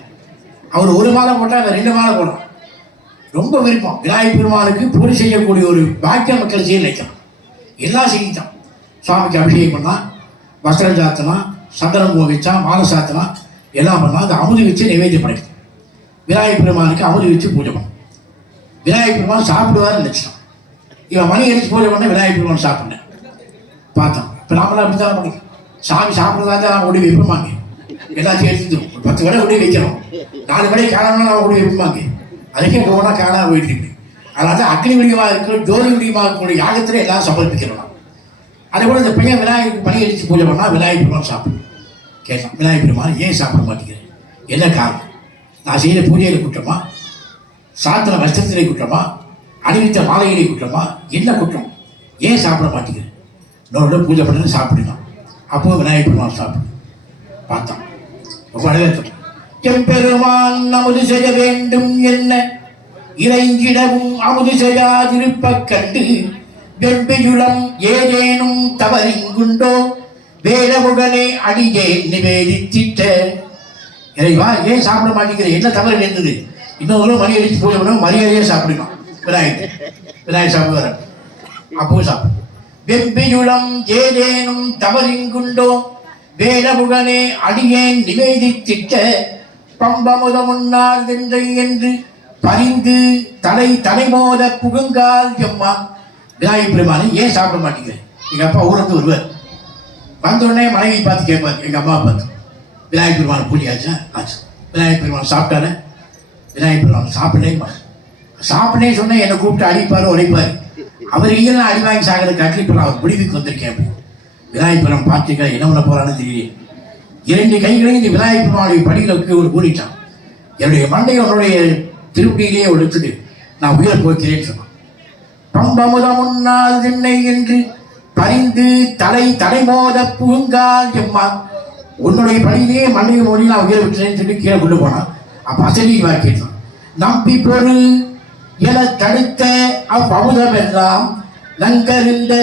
அவர் 1 மாலை போட்டால் அந்த 2 மாலை போடும். ரொம்ப விருப்பம். விநாயகர் பெருமானுக்கு பூஜை செய்யக்கூடிய ஒரு பாக்கிய மக்கள் செய்ய நினைக்கும். எல்லாம் செய்தான். சுவாமிக்கு அபிஷேகம் பண்ணலாம், வஸ்திரம் சாத்தலாம், சந்தனம் வச்சா, மாலை சாத்தலாம், எல்லாம் பண்ணலாம். அந்த அமுது வச்சு நைவேத்தியம் படைக்கும். விநாயகர் பெருமானுக்கு அமுது வச்சு பூஜை பண்ணும். விநாயகர் பெருமான் சாப்பிடுவார் நினைச்சான். இவன் மணி அடிச்சு பூஜை பண்ண விநாயகர் பெருமான் சாப்பிட்றேன் பார்த்தான். இப்போ நாமெல்லாம் அப்படி தான் பண்ணிக்கலாம். சாமி சாப்பிட்றதா தான் நான் ஓடி வைப்போமாங்க. எல்லாத்தையும் எடுத்துடும். 10 கடை ஓடி வைக்கிறோம். 4 கடை காணாமல் நான் ஓடி வைப்போமாங்க. அதுக்கே போனால் காணாமல் போயிட்டு இருக்கு. அதனால தான் அக்னி வடிவமாக இருக்கிற ஜோதி வடிவமாக இருக்கக்கூடிய யாகத்தில் எல்லாம் சமர்ப்பிக்கிறோம். அதே போல் இந்த பையன் விநாயகருக்கு பணி அடித்து பூஜை பண்ணால் விநாயகர் பெருமான் சாப்பிடும். கேட்கலாம், விநாயகர் பெருமான் ஏன் சாப்பிட மாட்டேங்கிறேன்? என்ன காரணம்? நான் செய்த பூஜையில் குற்றமா, சாத்திர வஸ்திரத்திலே குற்றமா, அணிவித்த மாலையிலே குற்றமா, என்ன குற்றம்? ஏன் சாப்பிட மாட்டேங்கிறேன்? இன்னொரு பூஜை பண்ணி சாப்பிடலாம். அப்போ விநாயகர் பெருமான் சாப்பிடும். பார்த்தான், ரொம்ப அழகாக எம்பெருமான் அமுது செய்ய வேண்டும் என்ன இறைஞ்சிடவும் அமுது செய்யாதிருப்ப கண்டு வெம்பியுளம் ஏதேனும் தவறிங்குண்டோ வேலமுகனே அடியே நிவேதித்திட்ட. இறைவா ஏன் சாப்பிட மாட்டேங்கிறேன், என்ன தவறு இருந்தது? இன்னொரு மணி அடிச்சு பூஜை பண்ண மரியாதையே சாப்பிடணும். விநாயகர் சாப்பிடுவார், அப்போ சாப்பிடும். வெம்பியுளம் ஏதேனும் தவறிங்குண்டோ வேலமுகனே அடியேன் நிவேதித்திட்ட. பம்பமுத முன்னாள் வென்றை என்று பரிந்து தலை தலைமோத புகுங்கால் எம்மா. விநாயகர் பெருமானை ஏன் சாப்பிட மாட்டேங்கிறேன்? எங்கள் அப்பா ஊருக்கு வருவார், வந்தோடனே மனைவி பார்த்து கேட்பார், எங்கள் அம்மா பார்த்து, விநாயகர் பெருமானை பூஜை ஆச்சா? ஆச்சு. விநாயகர் பெருமான் சாப்பிட்டாரு? விநாயகர் பெருமான் சாப்பிடே சொன்னேன். என்னை கூப்பிட்டு அடிப்பார் உரைப்பார். அவர் ஈயெல்லாம் அடி வாங்கி சாகிறத காட்டி இப்போ நான் அவர் முடிவுக்கு வந்திருக்கேன் அப்படி. விநாயகர் பெருமான் பார்த்துக்க என்ன பண்ண போறான்னு தெரியல. 2 கைகளையும் இந்த விநாயகர் பெருமானுடைய படியில் ஒரு கூடிட்டான். என்னுடைய மண்டையை அவனுடைய திருப்படியிலேயே ஒழுத்துட்டு நான் உயிரை போக்கிறேன்னு சொன்னான். பம்பமுத முன்னால் திண்ணை என்று பரிந்து தலை தலைமோத புகுங்கால் எம்மா. உன்னுடைய படியிலேயே மண்டைய மொழி நான் உயிரை விட்டுறேன்னு சொல்லி கீழே கொண்டு போனான். அப்ப அசலி வாக்கிட்டான். நம்பி பொருள் என தடுத்த அவ்வமுதம் எல்லாம் நங்கறிந்த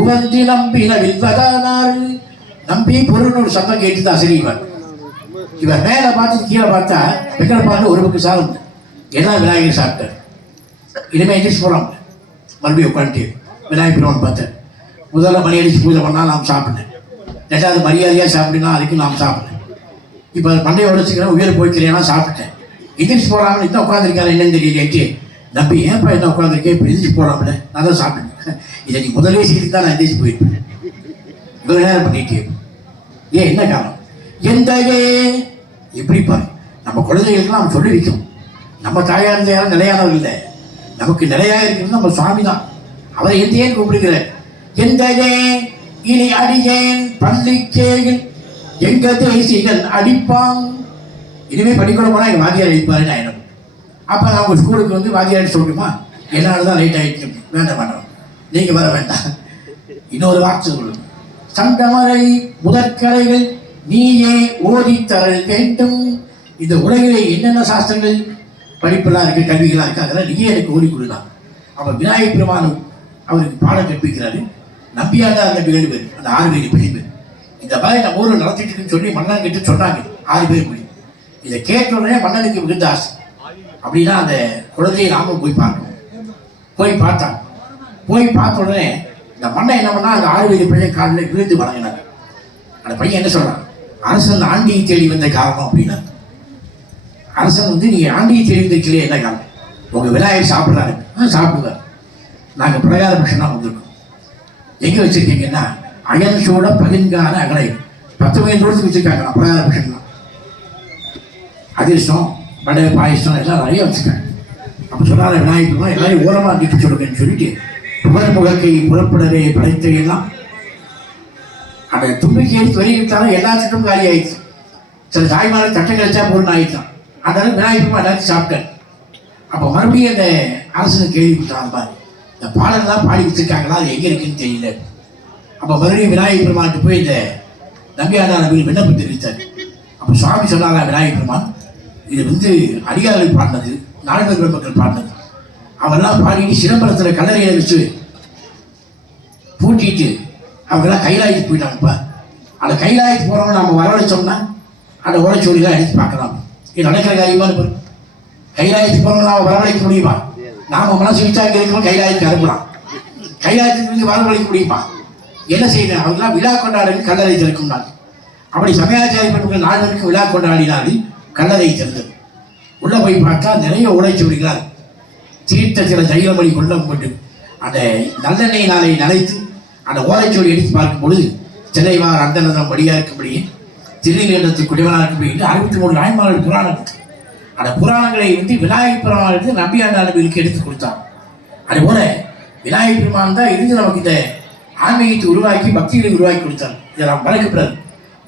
உவந்தி நம்பின வில்வதானார். நம்பி பொருள்னு ஒரு சத்தம் கேட்டுதான் அசலிவார். இவர் மேலே பார்த்து கீழே பார்த்தா வெங்கட பார்த்து ஒரு பக்கம் சாதம் எல்லாம் விநாயகர் சாப்பிட்டார். இனிமேல் எந்திரிச்சு போகலாம். மறுபடியும் உட்காந்துட்டு விநாயகர் பெருமான் பார்த்தேன். முதல்ல மணி அடிச்சு பூஜை பண்ணால் நாம் சாப்பிட்டேன். 2வது மரியாதையாக சாப்பிடுனா அதுக்கு நாம் சாப்பிட்டேன். இப்போ பண்டைய உடச்சிக்கிறேன் உயிர் போய்க்கிறேன்னா சாப்பிட்டேன். எந்திரிச்சு போடாமல் இன்னும் உட்காந்துருக்காரு என்னன்னு தெரியலேட்டு. நம்பி ஏன்ப்பா என்ன உட்காந்துருக்கேன், இப்போ எந்திரிச்சு போடாமல் நான் தான் சாப்பிட்டேன். இதை நீ முதலே செய்து தான் நான் எந்திரிச்சு போயிருப்பேன். இவ்வளோ நேரம் பண்ணிட்டு ஏன் என்ன காரணம்? எந்த எப்படி பாரு, நம்ம குழந்தைகளுக்கு நாம் சொல்லி வைக்கணும். நம்ம தாயார் இருந்த யாரும் நிலையானவர் இல்லை, நமக்கு நிலையாக இருக்கிறது நம்ம சுவாமி தான். அவரை எந்த ஏன் கூப்பிடுகிறார்? எந்த இனி அடியேன் பள்ளிக்கேயில் எங்க தேசிகள் அடிப்பான். இனிமேல் படிக்கூட போனால் எங்கள் வாத்தியார் அடிப்பாரு நான் என்ன. அப்போ நான் உங்கள் ஸ்கூலுக்கு வந்து வாத்தியார் சொல்லணுமா? என்னால் தான் லேட் ஆகிடுச்சு. வேண்டாம் வேண்டாம், நீங்கள் வர வேண்டாம். இன்னொரு வார்த்தை சொல்லணும். சண்டமரை முதற்கலைகள் நீயே ஓதித்தரல் வேண்டும். இந்த உலகிலே என்னென்ன சாஸ்திரங்கள் படிப்பெல்லாம் இருக்குது, கல்விகளாக இருக்குது, அதெல்லாம் நீயே எனக்கு ஓடி கொடுக்கலாம். அப்போ விநாயகர் பெருமானும் அவருக்கு பாடம் கற்பிக்கிறாரு. நம்பியாண்டார் நம்பி 2 பேர், அந்த 6 பேர் பெரிய இந்த மாதிரி நம்ம ஊரில் நடத்திட்டு இருக்குன்னு சொல்லி மன்னன் கிட்ட சொன்னாங்க. 6 பேர் போய் இதை கேட்ட உடனே மன்னனுக்கு மிகுந்த ஆசை. அப்படின்னா அந்த குழந்தையை நாமும் போய் பார்க்கணும். போய் பார்த்தாங்க. போய் பார்த்த உடனே இந்த மன்னன் என்ன பண்ணா, அந்த 6 பேர் பையன் காலில் விழுந்து வணங்கினாங்க. அந்த பையன் என்ன சொல்றான்? அரசன் ஆண்டியை தேடி வந்த காரணம் அப்படின்னா, அரசன் வந்து நீங்க ஆண்டியை தேடி வந்திருக்கலையே என்ன காரணம்? உங்க விநாயகர் சாப்பிட்றாரு. சாப்பிடுங்க. நாங்கள் பிரகார பட்சம் வந்திருக்கோம். எங்கே வச்சிருக்கீங்கன்னா அயன் சூட பதின்கான அகலை 10 மைல் தூரத்துக்கு வச்சிருக்காங்க. பிரகார பட்சம் தான் அதிர்ஷ்டம் வடை பாயசம் எல்லாம் நிறைய வச்சுருக்காங்க. அப்போ சொன்னார விநாயகர் எல்லாரையும் ஓரமாக நிற்க சொல்லுங்கன்னு சொல்லிட்டு புகழ் முகக்கை புறப்படவே படைத்தையெல்லாம் அந்த தும்பிக்கை எடுத்து வெளியிட்டாலும் எல்லாத்துக்கும் காலி ஆயிடுச்சு. சில தாய்மாரை தட்டை கிடைச்சா பொருள் ஆயிடுச்சான். அதனால விநாயகர் எல்லாத்தையும் சாப்பிட்டார். அப்போ மறுபடியும் அந்த அரசனுக்கு கேள்வி கொடுத்தாங்க, பாரு இந்த பாடலாம் பாடி வச்சிருக்காங்களா, அது எங்கே இருக்குன்னு தெரியல. அப்போ மறுபடியும் விநாயகர் பெருமானுக்கு போய் இந்த நம்பியாண்டார் நம்பியில் விண்ணப்பம் தெரிவித்தார். அப்போ சுவாமி சொன்னாரா, விநாயகர் பெருமான் இது வந்து அடியார்கள் பாடினது, நாடக பெருமக்கள் பாடினது. அவெல்லாம் பாடிட்டு சிதம்பரத்தில் கல்லறையில் வச்சு பூட்டிட்டு அவங்கெல்லாம் கைலாயத்துக்கு போயிட்டாங்கப்பா. அந்த கைலாயத்துக்கு போகிறவங்க நம்ம வரவழைச்சோம்னா அந்த ஓலைச்சோடிலாம் எடுத்து பார்க்கலாம். இது நடக்கிற காரியமாக இருப்பார். கைலாயத்துக்கு போகிறவங்க நாம் வரவழைக்க முடியுமா? நாம் மனசு வச்சா இங்கே இருக்கிறோம், கைலாயத்துக்கு அனுப்பலாம். கைலாயத்துக்கு இருந்து வரவழைக்க முடியுமா? என்ன செய்யணும்? அவங்களாம் விழா கொண்டாடுறது கல்லறை திறக்கும் நாள். அப்படி சமயாச்சாரிய பெண்கள் நாடுகளுக்கு விழா கொண்டாடினாலே கல்லறை திறந்தது. உள்ளே போய் பார்த்தா நிறைய ஓலைச்சுவடிகளால் தீர்த்தத்தில் தைலமணி கொள்ளம் கொண்டு அந்த நல்லெண்ணெய் நாளை நனைத்து அந்த ஓலைச்சுவடி எடுத்து பார்க்கும் பொழுது திரைவார் அந்தனதம் வழியாக இருக்கும்படியே திருநீலத்துக்கு குடிவனாக இருக்கும்படி 63 நாயன்மார்கள் புராணம் இருக்கு. அந்த புராணங்களை வந்து விநாயகர் பெருமான் எடுத்து நம்பியாண்டாளுக்கு எடுத்து கொடுத்தாங்க. அதுபோல விநாயகர் பெருமான் தான் இருந்து நமக்கு இந்த ஆன்மீகத்தை உருவாக்கி பக்திகளை உருவாக்கி கொடுத்தாங்க. இதை நாம் மறக்கப்படாது.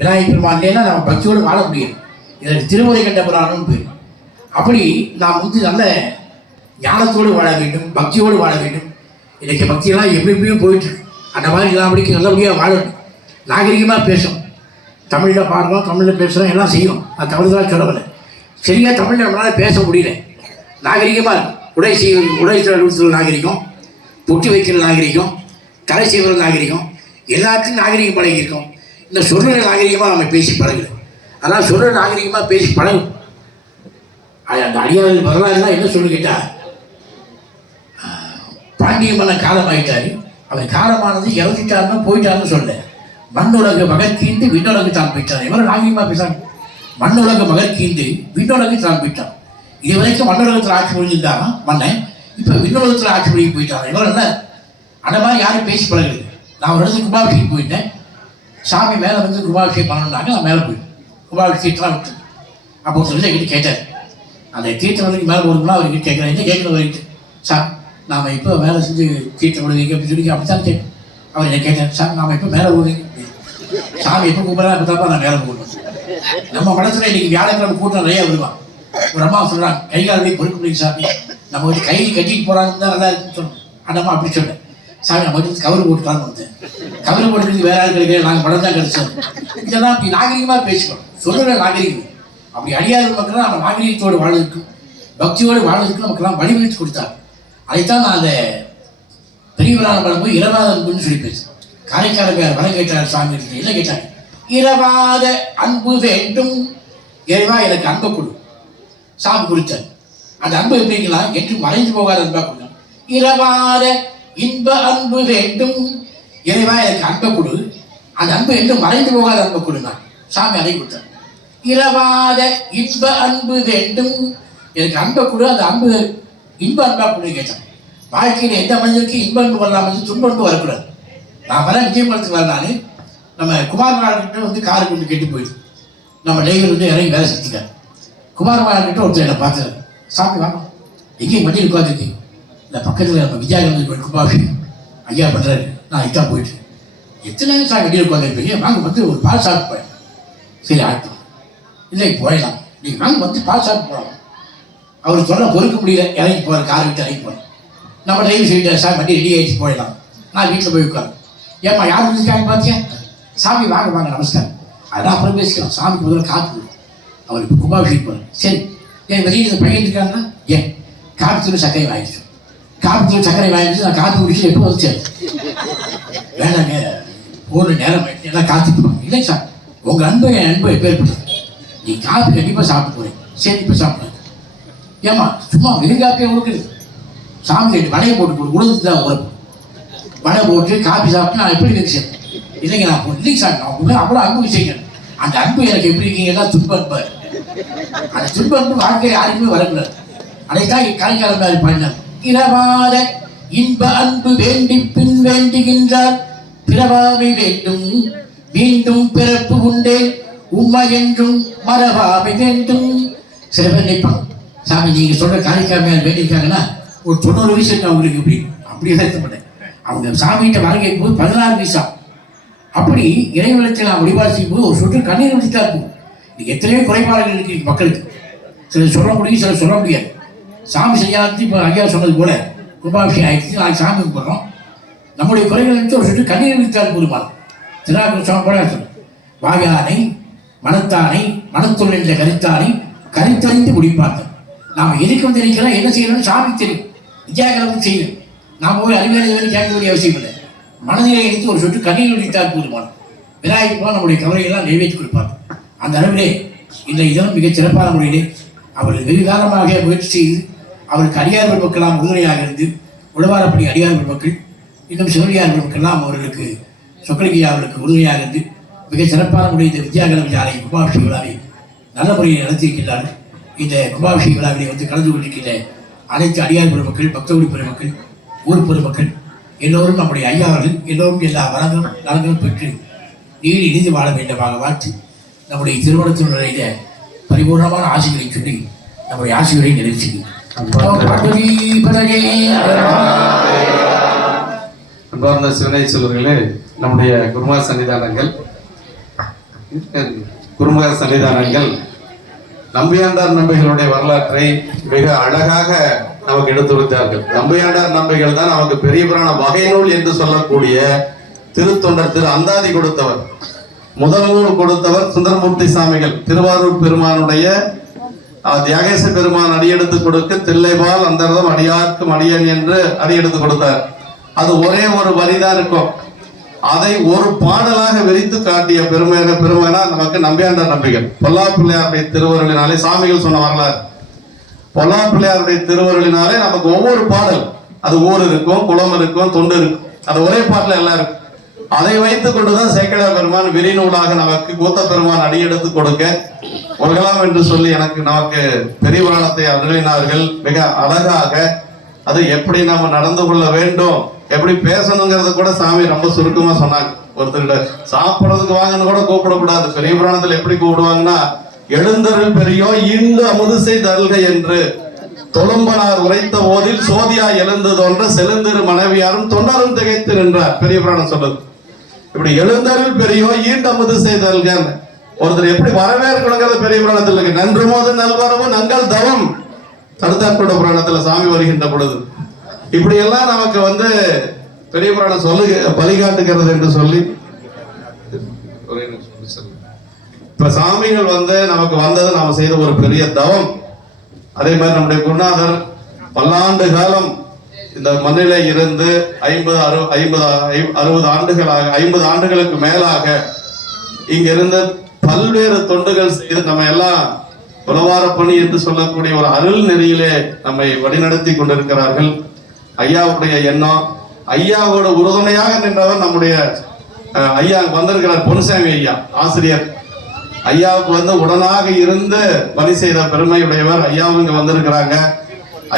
விநாயகர் பெருமான்லேனா நம்ம பக்தியோடு வாழ முடியும். இதற்கு திருமுறை கண்ட புராணம்னு பேர். அப்படி நாம் வந்து நல்ல ஞானத்தோடு வாழ வேண்டும், பக்தியோடு வாழ வேண்டும். இன்றைக்கி பக்தியெல்லாம் எப்படி எப்படியும் போயிட்டு அந்த மாதிரி எல்லாபடிக்கு நல்லபடியாக வாழணும். நாகரிகமாக பேசணும். தமிழில் பாடுறோம், தமிழில் பேசுகிறோம், எல்லாம் செய்யும். அது தவறுதலாக சொல்லவில்லை. சரியாக தமிழில் நம்மளால் பேச முடியல. நாகரிகமாக இருக்கும். உடை தொழில் நாகரிகம், பொட்டி வைக்கிற நாகரிகம், தலை செய்வது நாகரிகம், எல்லாத்துக்கும் நாகரிகம் பழகியிருக்கோம். இந்த சொல்கிற நாகரிகமாக நம்ம பேசி பழகல. அதனால் சொல்கிற நாகரிகமாக பேசி பழகும். அந்த அடியார்கள் வரலாறுலாம் என்ன சொல்லு கேட்டால், பாண்டிய மன்னன் காலமாயிட்டார். அவர் காலமானது இறந்துட்டாருன்னு போயிட்டாருன்னு சொல்ல, மண்ணுலக மகற்கீண்டு விண்ணுலகு தான் போயிட்டார். எவ்வளோ நாகரிகமாக பேசுறாங்க. மண்ணுலக மகற்கீண்டு விண்ணுலகு தான் போயிட்டார். இது வரைக்கும் மண்ணுலகத்தில் ஆட்சி புரிஞ்சிருந்தாங்க மன்னன், இப்போ விண்ணுலகத்தில் ஆட்சி புரிஞ்சு போயிட்டாங்க. எவ்வளோ இல்லை அந்த மாதிரி யாரும் பேசி பழகுது. நான் ஒரு இடத்துக்கு கும்பாபிஷேகம் போயிட்டேன். சாமி மேலே வந்து கும்பாபிஷேகம் பண்ணணுன்னாங்க. நான் மேலே போயிட்டேன். கும்பாபிஷேகத்தெலாம் விட்டு அப்போ சொல்லி என்கிட்ட கேட்டார். அந்த தீர்த்தம் வரைக்கும் மேலே போகணும்னா அவர்கிட்ட கேட்குறேன். என்ன கேட்குற வரைக்கும் சார் நாம் இப்போ மேலே செஞ்சு தீர்த்தம் விடுவீங்க அப்படின்னு சொல்லி அப்படி தான் கேட்டேன். அவர் என்ன கேட்டார், சார் நாம் எப்போ மேலே போடுவீங்க, சாமி எப்போ கூப்பிட்றா இப்போ தாப்பா நான் மேலே போடுவேன். நம்ம மனசில் இன்றைக்கி வியாழக்கிழமை கூட்டம் நிறையா வருவான். ஒரு அம்மா சொல்கிறாங்க, கை காலடி பொறுக்க முடியும் சாமி, நம்ம வந்து கையில் கட்டிட்டு போகிறாங்கன்னு தான் நல்லா இருக்குன்னு சொன்னோம். அந்த அம்மா அப்படி சொன்னேன். சாமி நம்ம வந்து கவர் போட்டுக்கலான்னு வந்தேன். கவர் போட்டுருக்கு வேற ஆள் கிடையாது, நாங்கள் படம் தான் கிடைச்சோம். இதெல்லாம் அப்படி நாகரிகமாக பேசிக்கணும். சொல்கிற நாகரிகம் அப்படி அடியாத மக்கள் நம்ம நாகரிகத்தோடு வாழ்வதற்கும் பக்தியோடு வாழ்வதற்கும் நமக்கெல்லாம் வழிவகுத்து கொடுத்தார். அதைத்தான் நான் அந்த பெரியவரான படம் போய் இரவாத அன்புன்னு சொல்லி பேசுகிறேன். காரைக்கால வரம் கேட்டார் சாமி, என்ன கேட்டாங்க, இரவாத அன்பு வேண்டும் இறைவா எனக்கு அன்பை கொடு. சாமி கொடுத்தார். அந்த அன்பு எப்படிங்களா என்று மறைந்து போகாத அன்பா கொடுக்கணும். இரவாத இன்ப அன்பு வேண்டும் இறைவா எனக்கு அன்பை கொடு. அந்த அன்பு என்று மறைந்து போகாத அன்பை கொடுங்க. சாமி அதை கொடுத்தார். இரவாத இன்ப அன்பு வேண்டும் எனக்கு அன்பை கொடு. அந்த அன்பு இன்ப அன்பா கொடு கேட்டான். வாழ்க்கையில் எந்த மனிதனுக்கு இன்ப அன்பு வரலாம், துன்ப அன்பு வரக்கூடாது. நான் வர விஜயபுரத்துக்கு வரலான்னு நம்ம குமாரமார்கிட்ட வந்து காரை கொண்டு கேட்டு போயிடுது. நம்ம டிரைவர் வந்து இறங்கி வேலை செஞ்சுட்டார். குமாரமார்கிட்ட ஒருத்தர் என்னை பார்த்தாரு. சாமி வாங்க, எங்கேயும் வண்டியில் உட்காந்துருக்கீங்க, இந்த பக்கத்தில் நம்ம விஜயானந்த கும்பாபிஷேகம் ஐயா பண்ணுறாரு, நான் இதுதான் போயிட்டு எத்தனை நேரம் சார் வண்டியில் உட்காந்துருப்பீங்க, வாங்க வந்து ஒரு பால் சாப்பிட்டு போயிடலாம். சரி ஆகட்டும், இல்லை போயிடலாம், நீங்கள் வாங்க வந்து பால் சாப்பிட்டு போகலாம். அவர் சொல்ல பொறுக்க முடியல, இறங்கி போகிற காரை விட்டு இறங்கி போகிறேன். நம்ம டிரைவர் சொல்லிட்டார், சார் வண்டி ரெடி ஆகிடுச்சு போயிடலாம். நான் வீட்டில் போய் உட்காரு. ஏம்மா யார் இருக்காங்க பார்த்தியா, சாமி வாங்க வாங்க நமஸ்காரம், அதான் அப்புறம் பேசிக்கலாம். சாமிக்கு முதல்ல காற்று அவர் இப்போ கும்பாபிஷேகம் போகிறார். சரி என் வெளியில் இந்த பையன் இருக்காங்கன்னா, ஏன் காப்பித்தூள் சர்க்கரை வாங்கிடுச்சு, காப்பித்தூள் சர்க்கரை வாங்கிடுச்சு, நான் காப்பி குடிச்சு எப்போ வந்துச்சேன் வேணாங்க ஒரு நேரம் எல்லாம் காத்திருப்பாங்க. இல்லை சார் உங்கள் அன்பு என் அன்பு எப்பேற்பட்டது, நீ காப்பி கண்டிப்பாக சாப்பிட்டு போகிறேன். சரி இப்போ சாப்பிட்றேன். ஏம்மா சும்மா வெறும் காப்பியை கொடுக்குறது, சாமி ரெண்டு வடையை போட்டு கொடு, உழுந்து தான் உறப்பு வடை போட்டு காப்பி சாப்பிட்டு நான் எப்படி நினைச்சேன். இல்லைங்க நான் இல்லைங்க சார், நான் உங்களை அவ்வளோ அன்பு விஷயங்கள், அந்த அன்பு எனக்கு எப்படி இருக்கீங்கன்னா துன்ப அன்பு. அந்த துன்ப அன்பு வாழ்க்கையில் யாருக்குமே வரக்கூடாது. அதைத்தான் காரைக்காலம் மாதிரி பாடினார். இரவாத இன்ப அன்பு வேண்டி பின் வேண்டுகின்றார், பிறவாமை வேண்டும் மீண்டும் பிறப்பு உண்டே உம்மை என்றும் மறவாமை வேண்டும். சில பேர் நினைப்பாங்க, சாமி நீங்கள் சொல்கிற காரைக்கால் வேண்டியிருக்காங்கன்னா ஒரு 90 வயசு இருக்கு அவங்களுக்கு, இப்படி அப்படியே இருக்க மாட்டேன். அவங்க சாமிகிட்ட வர கேட்கும் போது 16 வயசா. அப்படி இறைவனத்தில் நான் வழிபாடு செய்யும் போது ஒரு சொட்டு கண்ணீர் வச்சுதான் இருக்கும். இன்னைக்கு எத்தனையோ குறைபாடுகள் இருக்கு மக்களுக்கு, சிலர் சொல்ல முடியும் சிலர் சொல்ல முடியாது. சாமி செய்யாது. இப்போ ஐயா சொன்னது போல கும்பாபிஷேகம் ஆயிடுச்சு, நாளைக்கு சாமி கும்பிட்றோம். நம்முடைய குறைகள் நினைச்சு ஒரு சொட்டு கண்ணீர் வச்சுதான் கூறுமாறு திருநாவுக்கரசர் போல சொன்னேன். வாயானை மனத்தானை மனத்துள் என்ற கருத்தானை கருத்தறிந்து முடிப்பார்கள். நாம் எதுக்கு வந்து நினைக்கிறோம், என்ன செய்யணும்னு சாமி தெரியும், வித்யாகரமும் செய்யணும். நாம் போய் அறிவியல் கேட்க வேண்டிய அவசியம் இல்லை. மனதிலே எடுத்து ஒரு சொட்டு கண்ணீர் ஒழித்தால் போதுமான விநாயகர் நம்முடைய கவலையெல்லாம் நிறைவேற்றி கொடுப்பார். அந்த அளவிலே இந்த இதனம் மிகச் சிறப்பான முறையிலே அவர்கள் வெகு காலமாக முயற்சி செய்து அவருக்கு அடியார் பெருமக்கெல்லாம் உறுதுணையாக இருந்து உழவாரப்படி அடியார் பெருமக்கள் இன்னும் சிவடியார் பெருமக்கெல்லாம் அவர்களுக்கு சொக்கலிங்கய்யா அவர்களுக்கு உறுதுணையாக இருந்து மிகச் சிறப்பான முறையில் இந்த வித்யாகர விழாவை கும்பாபிஷேக விழாவை நல்ல முறையில் நடத்தியிருக்கின்றார்கள். இந்த கும்பாபிஷேக விழாவிலே வந்து கலந்து கொண்டிருக்கின்ற அனைத்து அடியார் பெருமக்கள், பக்தகுடி பெருமக்கள், ஊர் பொதுமக்கள் எல்லோரும் நம்முடைய ஐயா அவர்கள் எல்லோரும் எல்லா வளங்களும் நலங்களும் பெற்று நீடி இணைந்து வாழ வேண்டுமாக வாழ்த்து நம்முடைய திருமணத்தினுடைய பரிபூர்ணமான ஆசைகளை சொல்லி நம்முடைய ஆசைகளை நிறைவு செய்யும். அன்பார்ந்த சிவனேஸ்வரர்களே, நம்முடைய குருமகா சன்னிதானங்கள் நம்பியாண்டார் நம்பிகளுடைய வரலாற்றை மிக அழகாக நமக்கு எடுத்துரைத்தார்கள். நம்பியாண்டார் நம்பிகள் தான் நமக்கு பெரிய புராண வகை நூல் என்று சொல்லக்கூடிய திருத்தொண்டர் திரு அந்தாதி கொடுத்தவர். முதல் நூல் கொடுத்தவர் சுந்தரமூர்த்தி சாமிகள். திருவாரூர் பெருமானுடைய தியாகேச பெருமான் அடியெடுத்து கொடுக்க தில்லைபால் அந்தர்தம் அடியார்க்கும் அடியன் என்று அடியெடுத்து கொடுத்தார். அது ஒரே ஒரு வரிதான் இருக்கும். அதை ஒரு பாடலாக விரித்து காட்டிய பெருமைனா நமக்கு நம்பியாண்டார் நம்பிகள். பொல்லா பிள்ளையாருடைய திருவருளினாலே, சாமிகள் சொன்ன வரலாறு, பொல்லா பிள்ளையாருடைய திருவருளினாலே நமக்கு ஒவ்வொரு பாடல், அது ஊர் இருக்கும், குளம் இருக்கும், தொண்டு இருக்கும், அது ஒரே பாட்டுல எல்லாம் இருக்கும். அதை வைத்துக் கொண்டுதான் சேக்கிழார் பெருமான் விரிநூலாக நமக்கு கூத்த பெருமான் அடியெடுத்து கொடுக்க உலகலாம் என்று சொல்லி நமக்கு பெரிய புராணத்தை அருளினார்கள். மிக அழகாக அது எப்படி நம்ம நடந்து கொள்ள வேண்டும், எப்படி பேசணுங்கிறத கூட சாமி ரொம்ப சுருக்கமா சொன்னாங்க. ஒருத்தர்கிட்ட சாப்பிடறதுக்கு வாங்கன்னு கூட கூப்பிடக்கூடாது. பெரிய புராணத்துல எப்படி கூப்பிடுவாங்கன்னா, எழுந்தருள் பெரியோ ஈண்டு அமுதுசை தருக என்று தொழும்பனார் உரைத்த போதில் சோதியா எழுந்து தோன்ற செழுந்திரு மனைவியாரும் தொண்டரும் திகைத்து நின்றார். பெரிய புராணம் சொல்லுது. இப்படி எழுந்தருள் பெரியோ ஈண்டு அமுதுசை தருக, ஒருத்தர் எப்படி வரவேற்கணுங்கிறது பெரிய புராணத்தில் இருக்கு. நன்று மோது நல்வரவு நங்கள் தவம் தடுத்தாட்கொண்ட புராணத்துல சாமி வருகின்ற பொழுது இப்படி எல்லாம் நமக்கு பெரிய புராணம் வழிகாட்டுகிறது என்று சொல்லி, இப்ப சாமிகள் நமக்கு வந்தது நாம செய்த ஒரு பெரிய தவம். அதே மாதிரி நம்முடைய குருநாதர் பல்லாண்டு காலம் இந்த மண்ணிலே இருந்து 50 ஆண்டுகளுக்கு மேலாக இங்கிருந்து பல்வேறு தொண்டுகள் செய்து நம்ம எல்லாம் உளவார பணி என்று சொல்லக்கூடிய ஒரு அருள் நெறியிலே நம்மை வழிநடத்தி கொண்டிருக்கிறார்கள். ஐயாவுடைய எண்ணம், ஐயாவோட உறுதுணையாக நின்றவர் நம்முடைய ஐயா வந்திருக்கிறார். பொன்சாமி ஐயா ஆசிரியர், ஐயாவுக்கு உடனாக இருந்து பணி செய்த பெருமையுடையவர். ஐயாவும் இங்க வந்திருக்கிறாங்க.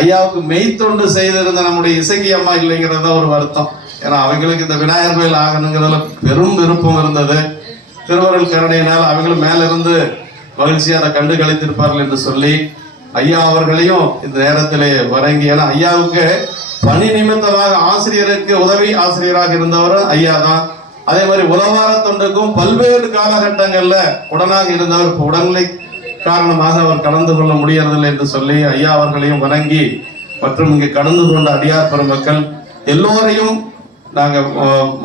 ஐயாவுக்கு மெய்த்தொண்டு செய்திருந்த நம்முடைய இசைக்கு அம்மா இல்லைங்கிறத ஒரு வருத்தம். ஏன்னா அவங்களுக்கு இந்த விநாயகர் கோயில் ஆகணுங்கிறதுல பெரும் விருப்பம் இருந்தது. திருவருள் கருணையினால் அவங்களும் மேல இருந்து மகிழ்ச்சியா அதை கண்டு கழித்திருப்பார்கள் என்று சொல்லி ஐயா அவர்களையும் இந்த நேரத்திலே வணங்கி, ஏன்னா ஐயாவுக்கு பணி நிமித்தமாக ஆசிரியருக்கு உதவி ஆசிரியராக இருந்தவர் ஐயா தான். அதே மாதிரி உளவார தொண்டுக்கும் பல்வேறு காலகட்டங்கள்ல உடனாக இருந்தவர். இப்ப உடல்நிலை காரணமாக அவர் கலந்து கொள்ள முடியறதில்லை என்று சொல்லி ஐயா அவர்களையும் வணங்கி, மற்றும் இங்கு கடந்து கொண்ட அடியார் பெருமக்கள் எல்லோரையும் நாங்க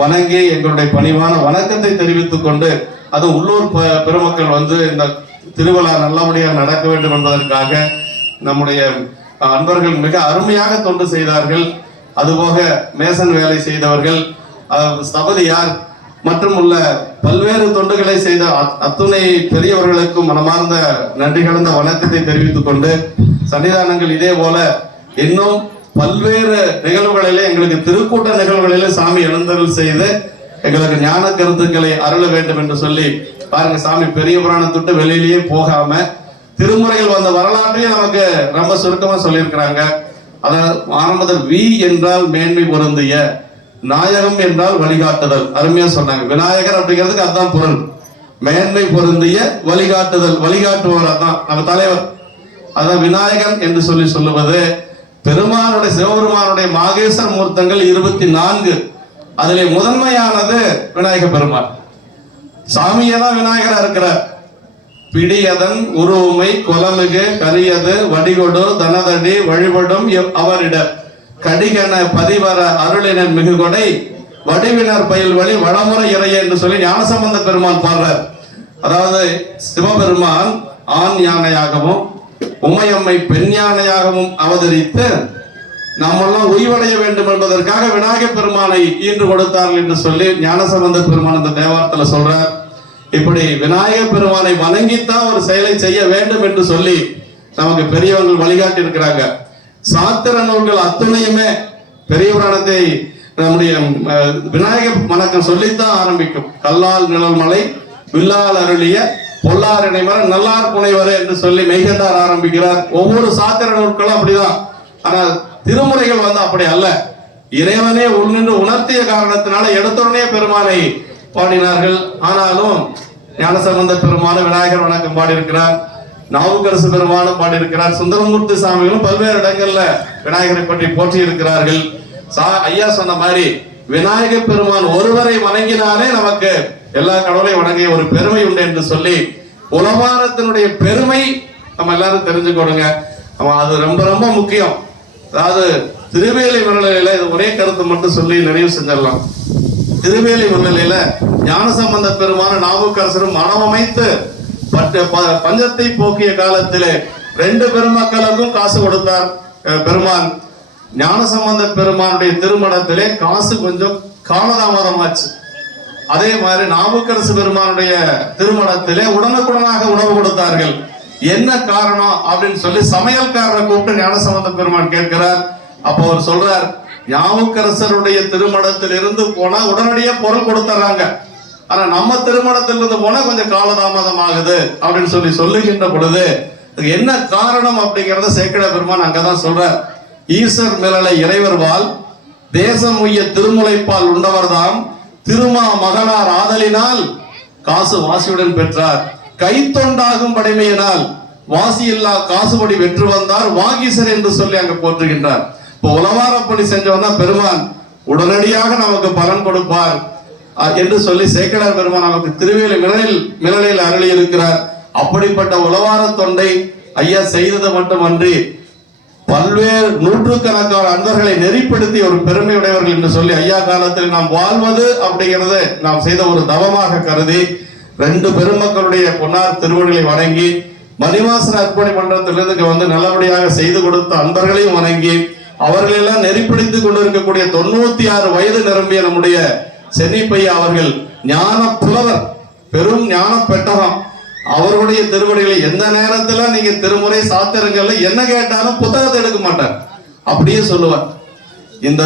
வணங்கி எங்களுடைய பணிவான வணக்கத்தை தெரிவித்துக் கொண்டு, அது உள்ளூர் பெருமக்கள் இந்த திருவிழா நல்லபடியாக நடக்க வேண்டும் என்பதற்காக நம்முடைய அன்பர்கள் மிக அருமையாக தொண்டு செய்தார்கள். அதுபோக மேசன் வேலை செய்தவர்கள், ஸ்தபதியார் மற்றும் உள்ள பல்வேறு தொண்டுகளை செய்த அத்துணை பெரியவர்களுக்கும் மனமார்ந்த நன்றி கலந்த வணக்கத்தை தெரிவித்துக் கொண்டு, சன்னிதானங்கள் இதே போல இன்னும் பல்வேறு நிகழ்வுகளிலே, எங்களுக்கு திருக்கூட்ட நிகழ்வுகளிலே சாமி எழுந்தருள் செய்து எங்களுக்கு ஞான கருத்துக்களை அருள வேண்டும் என்று சொல்லி பாருங்க. சாமி பெரிய புராணத்துட்டு வெளியிலேயே போகாம திருமுறைகள் வந்த வரலாற்றையும் நமக்கு ரொம்ப சுருக்கமா சொல்லியிருக்கிறாங்க. அதாவது ஆரம்பத்தில் வி என்றால் மேன்மை பொருந்திய, நாயகம் என்றால் வழிகாட்டுதல். அருமையா சொன்னாங்க. விநாயகர் அப்படிங்கிறதுக்கு அதுதான் பொருள். மேன்மை பொருந்திய வழிகாட்டுதல், வழிகாட்டுவோர் அதான் நம்ம தலைவர். அதான் விநாயகன் என்று சொல்லுவது. பெருமானுடைய சிவபெருமானுடைய மாகேஸ்வர மூர்த்தங்கள் 24. அதிலே முதன்மையானது விநாயக பெருமான். சாமியதான் விநாயகரா இருக்கிறார். பிடியதன் உருவமை கொலமிகு கரியது வடிகொடு தனதடி வழிபடும் அவரிட கடிகன பதிவர அருளினர் மிகு கொடை வடிவினர் பயில் வழி வளமுறை இறைய என்று சொல்லி ஞானசம்பந்த பெருமான் பாடுறார். அதாவது சிவபெருமான் ஆண் யானையாகவும் உமையம்மை பெண் யானையாகவும் அவதரித்து நம்மெல்லாம் உய்வடைய வேண்டும் என்பதற்காக விநாயக பெருமானை ஈன்று கொடுத்தார்கள் என்று சொல்லி ஞானசம்பந்த பெருமான் இந்த தேவாரத்துல சொல்றார். இப்படி விநாயக பெருமானை வணங்கித்தான் ஒரு செயலை செய்ய வேண்டும் என்று சொல்லி நமக்கு பெரியவர்கள் வழிகாட்டி இருக்கிறாங்க. சாத்திர நூல்கள் அத்துணையுமே பெரிய புராணத்தை நம்முடைய விநாயக வணக்கம் சொல்லித்தான் ஆரம்பிக்கும். கல்லால் நிழல் மலை வில்லால் அருளிய பொல்லார் இணைமர நல்லார் புனைவர என்று சொல்லி மெய்கண்டார் ஆரம்பிக்கிறார். ஒவ்வொரு சாத்திர நூல்களும் அப்படிதான். ஆனால் திருமுறைகள் அப்படி அல்ல. இறைவனே உள்நின்று உணர்த்திய காரணத்தினால எடுத்துடனே பெருமானை பாடினார்கள். ஆனாலும் ஞானசம்பந்த பெருமான விநாயகர் வணக்கம் பாடியிருக்கிறார். நாவுக்கரசு பெருமானும் பாடியிருக்கிறார். சுந்தரமூர்த்தி சாமிகளும் பல்வேறு இடங்கள்ல விநாயகரை பற்றி போற்றி இருக்கிறார்கள். ஐயா சொன்ன மாதிரி விநாயக பெருமான் ஒருவரை வணங்கினாலே நமக்கு எல்லா கடவுளையும் வணங்கிய ஒரு பெருமை உண்டு என்று சொல்லி உலவாரத்தினுடைய பெருமை நம்ம எல்லாரும் தெரிஞ்சுக்கொடுங்க. அது ரொம்ப ரொம்ப முக்கியம். அதாவது திருவேலி மருளில இது ஒரே கருத்து மட்டும் சொல்லி நிறைவு செஞ்சிடலாம். திருவேலி மருளில ஞானசம்பந்த பெருமான நாவுக்கரசரும் மனமமைத்து பஞ்சத்தை போக்கிய காலத்திலே 2 பெருமக்களுக்கும் காசு கொடுத்தார் பெருமான். ஞானசம்பந்த பெருமானுடைய திருமணத்திலே காசு கொஞ்சம் காலதாமதமாச்சு. அதே மாதிரி நாவுக்கரசு பெருமானுடைய திருமணத்திலே உடனுக்குடனாக உணவு கொடுத்தார்கள். என்ன காரணம் அப்படின்னு சொல்லி சமையல்காரரை கூப்பிட்டு ஞானசம்பந்த பெருமான் கேட்கிறார். அப்போ அவர் சொல்றார், நாவுக்கரசருடைய திருமணத்தில் இருந்து போனா உடனடியா பொருள் கொடுத்துறாங்க, ஆனா நம்ம திருமணத்திலிருந்து போனா கொஞ்சம் காலதாமதம் ஆகுது அப்படின்னு சொல்லுகின்ற பொழுது என்ன காரணம் அப்படிங்கறத சேக்கிழ பெருமான் அங்கதான் சொல்றார். ஈசர் மிளலை இறைவர்வால் தேசம் உய்ய திருமுலைப்பால் உண்டவர்தாம் திருமா மகனார் ஆதலினால் காசு வாசியுடன் பெற்றார், கைத்தொண்டாகும் படைமையினால் வாசி இல்லா காசுபடி வெற்று வந்தார் வாகீசர் என்று சொல்லி அங்க போற்றுகின்றார். இப்போ உலவாரப்படி செஞ்சவனா பெருமான் உடனடியாக நமக்கு பலன் கொடுப்பார் என்று சொல்லி சேக்கிழார் பெருமான் நமக்கு திருவேலி மிளலையில் அருளி இருக்கிறார். அப்படிப்பட்ட உலவார தொண்டை ஐயா செய்தது மட்டுமன்றி பல்வேறு நூற்றுக்கணக்கான அன்பர்களை நெறிப்படுத்தி ஒரு பெருமையுடையவர்கள் என்று சொல்லி ஐயா காலத்தில் நாம் வாழ்வது அப்படிங்கிறது நாம் செய்த ஒரு தவமாக கருதி 2 பெருமக்களுடைய பொன்னார் திருவடிகளை வணங்கி மணிவாசன அர்ப்பணி மன்றத்திலிருந்து வந்து நல்லபடியாக செய்து கொடுத்த அன்பர்களையும் வணங்கி அவர்களெல்லாம் நெறிப்படுத்திக் கொண்டிருக்கக்கூடிய 96 வயது நிரம்பிய நம்முடைய சென்னிப்பையா அவர்கள் ஞான புலவர், பெரும் ஞான பெட்டகம், அவர்களுடைய திருவடிகளை எந்த நேரத்துல நீங்க திருமுறை சாத்திரங்கள்ல என்ன கேட்டாலும் புத்தகத்தை எடுக்க மாட்டார், அப்படியே சொல்லுவார். இந்த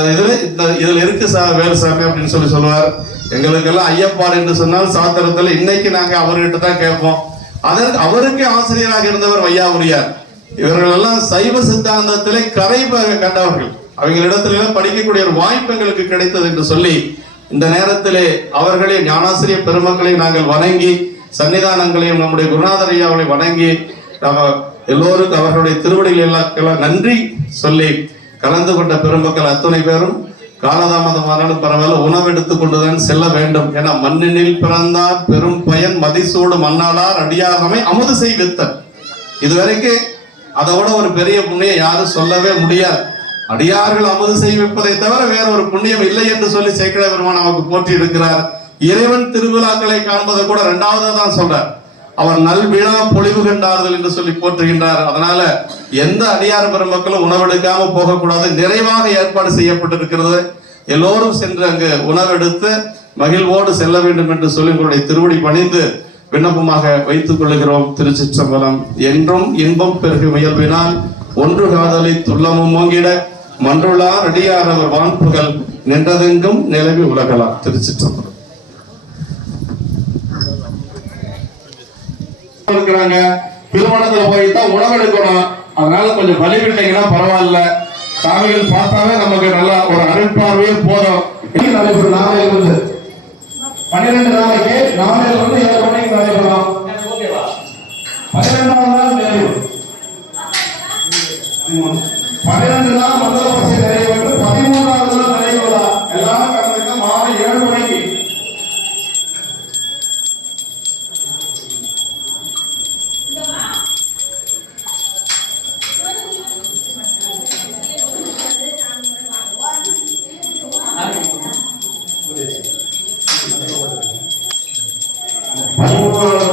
இதுல இருக்கு வேலுசாமி அப்படின்னு சொல்லுவார். எங்களுக்கெல்லாம் ஐயப்பாடு என்று சொன்னால் சாத்திரத்துல இன்னைக்கு நாங்க அவர்கிட்ட தான் கேட்போம். அவருக்கு ஆசிரியராக இருந்தவர் வையாபுரியார். இவர்கள் எல்லாம் சைவ சித்தாந்தத்திலே கரை கண்டவர்கள். அவங்களிடத்தில படிக்கக்கூடிய ஒரு வாய்ப்பு எங்களுக்கு கிடைத்தது என்று சொல்லி இந்த நேரத்திலே அவர்களே ஞானாசிரிய பெருமக்களை நாங்கள் வணங்கி சன்னிதானங்களையும் நம்முடைய குருநாதர் ஐயாவை வணங்கி நம்ம எல்லோருக்கும் அவர்களுடைய திருவடிகள் எல்லாம் நன்றி சொல்லி கலந்து கொண்ட பெருமக்கள் அத்துணை பேரும் காலதாமதமானாலும் பரவாயில்ல உணவு எடுத்துக் கொண்டுதான் செல்ல வேண்டும். என மண்ணினில் பிறந்தார் பெரும் பயன் மதிசூடு மண்ணாளார் அடியாரமை அமுது செய்வித்தன். இதுவரைக்கும் அதை விட ஒரு பெரிய புண்ணியம் யாரும் சொல்லவே முடியாது. அடியார்கள் அமுது செய்விப்பதை தவிர வேற ஒரு புண்ணியம் இல்லை என்று சொல்லி சேக்கிழ பெருமான் நமக்கு போற்றி இருக்கிறார். இறைவன் திருவிழாக்களை காண்பதை கூட 2வது தான் சொல்றார். அவர் நல்விழா பொழிவு கண்டார்கள் என்று சொல்லி போற்றுகின்றார். அதனால எந்த அடியார் பெருமக்களும் உணவெடுக்காம போகக்கூடாது, நிறைவாக ஏற்பாடு செய்யப்பட்டிருக்கிறது. எல்லோரும் சென்று அங்கு உணவெடுத்து மகிழ்வோடு செல்ல வேண்டும் என்று சொல்லி உங்களுடைய திருவடி பணிந்து விண்ணப்பமாக வைத்துக் கொள்ளுகிறோம். திருச்சிற்றம்பலம். என்றும் இன்பம் பெருகு முயல்வினால் ஒன்று காதலை துள்ளமும் ஓங்கிட மன்றுளார் அடியார் அவர் வான்புகள் நின்றதெங்கும் நிலவி உலகலாம். திருச்சிற்றம்பலம். இருக்கிறாங்க திருமணத்துல போய்தான் உணவெடுக்கணும். அதனால கொஞ்சம் பலி விட்டீங்கன்னா பரவாயில்ல. சாமிகள் பார்த்தாவே நமக்கு நல்ல ஒரு அருட்பார்வையே போதும். நடைபெறும் நாளையிலிருந்து 12 நாளைக்கு நாளையிலிருந்து 7 மணிக்கு நடைபெறலாம். 12ஆம் நாள் நிறைவு, 12 நாள் மண்டல பசி நிறைவேற்று, 13ஆவது நாள் நிறைவுலா எல்லாம் கலந்துக்க மாலை 7 மணிக்கு.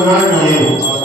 நாள் நிறைவு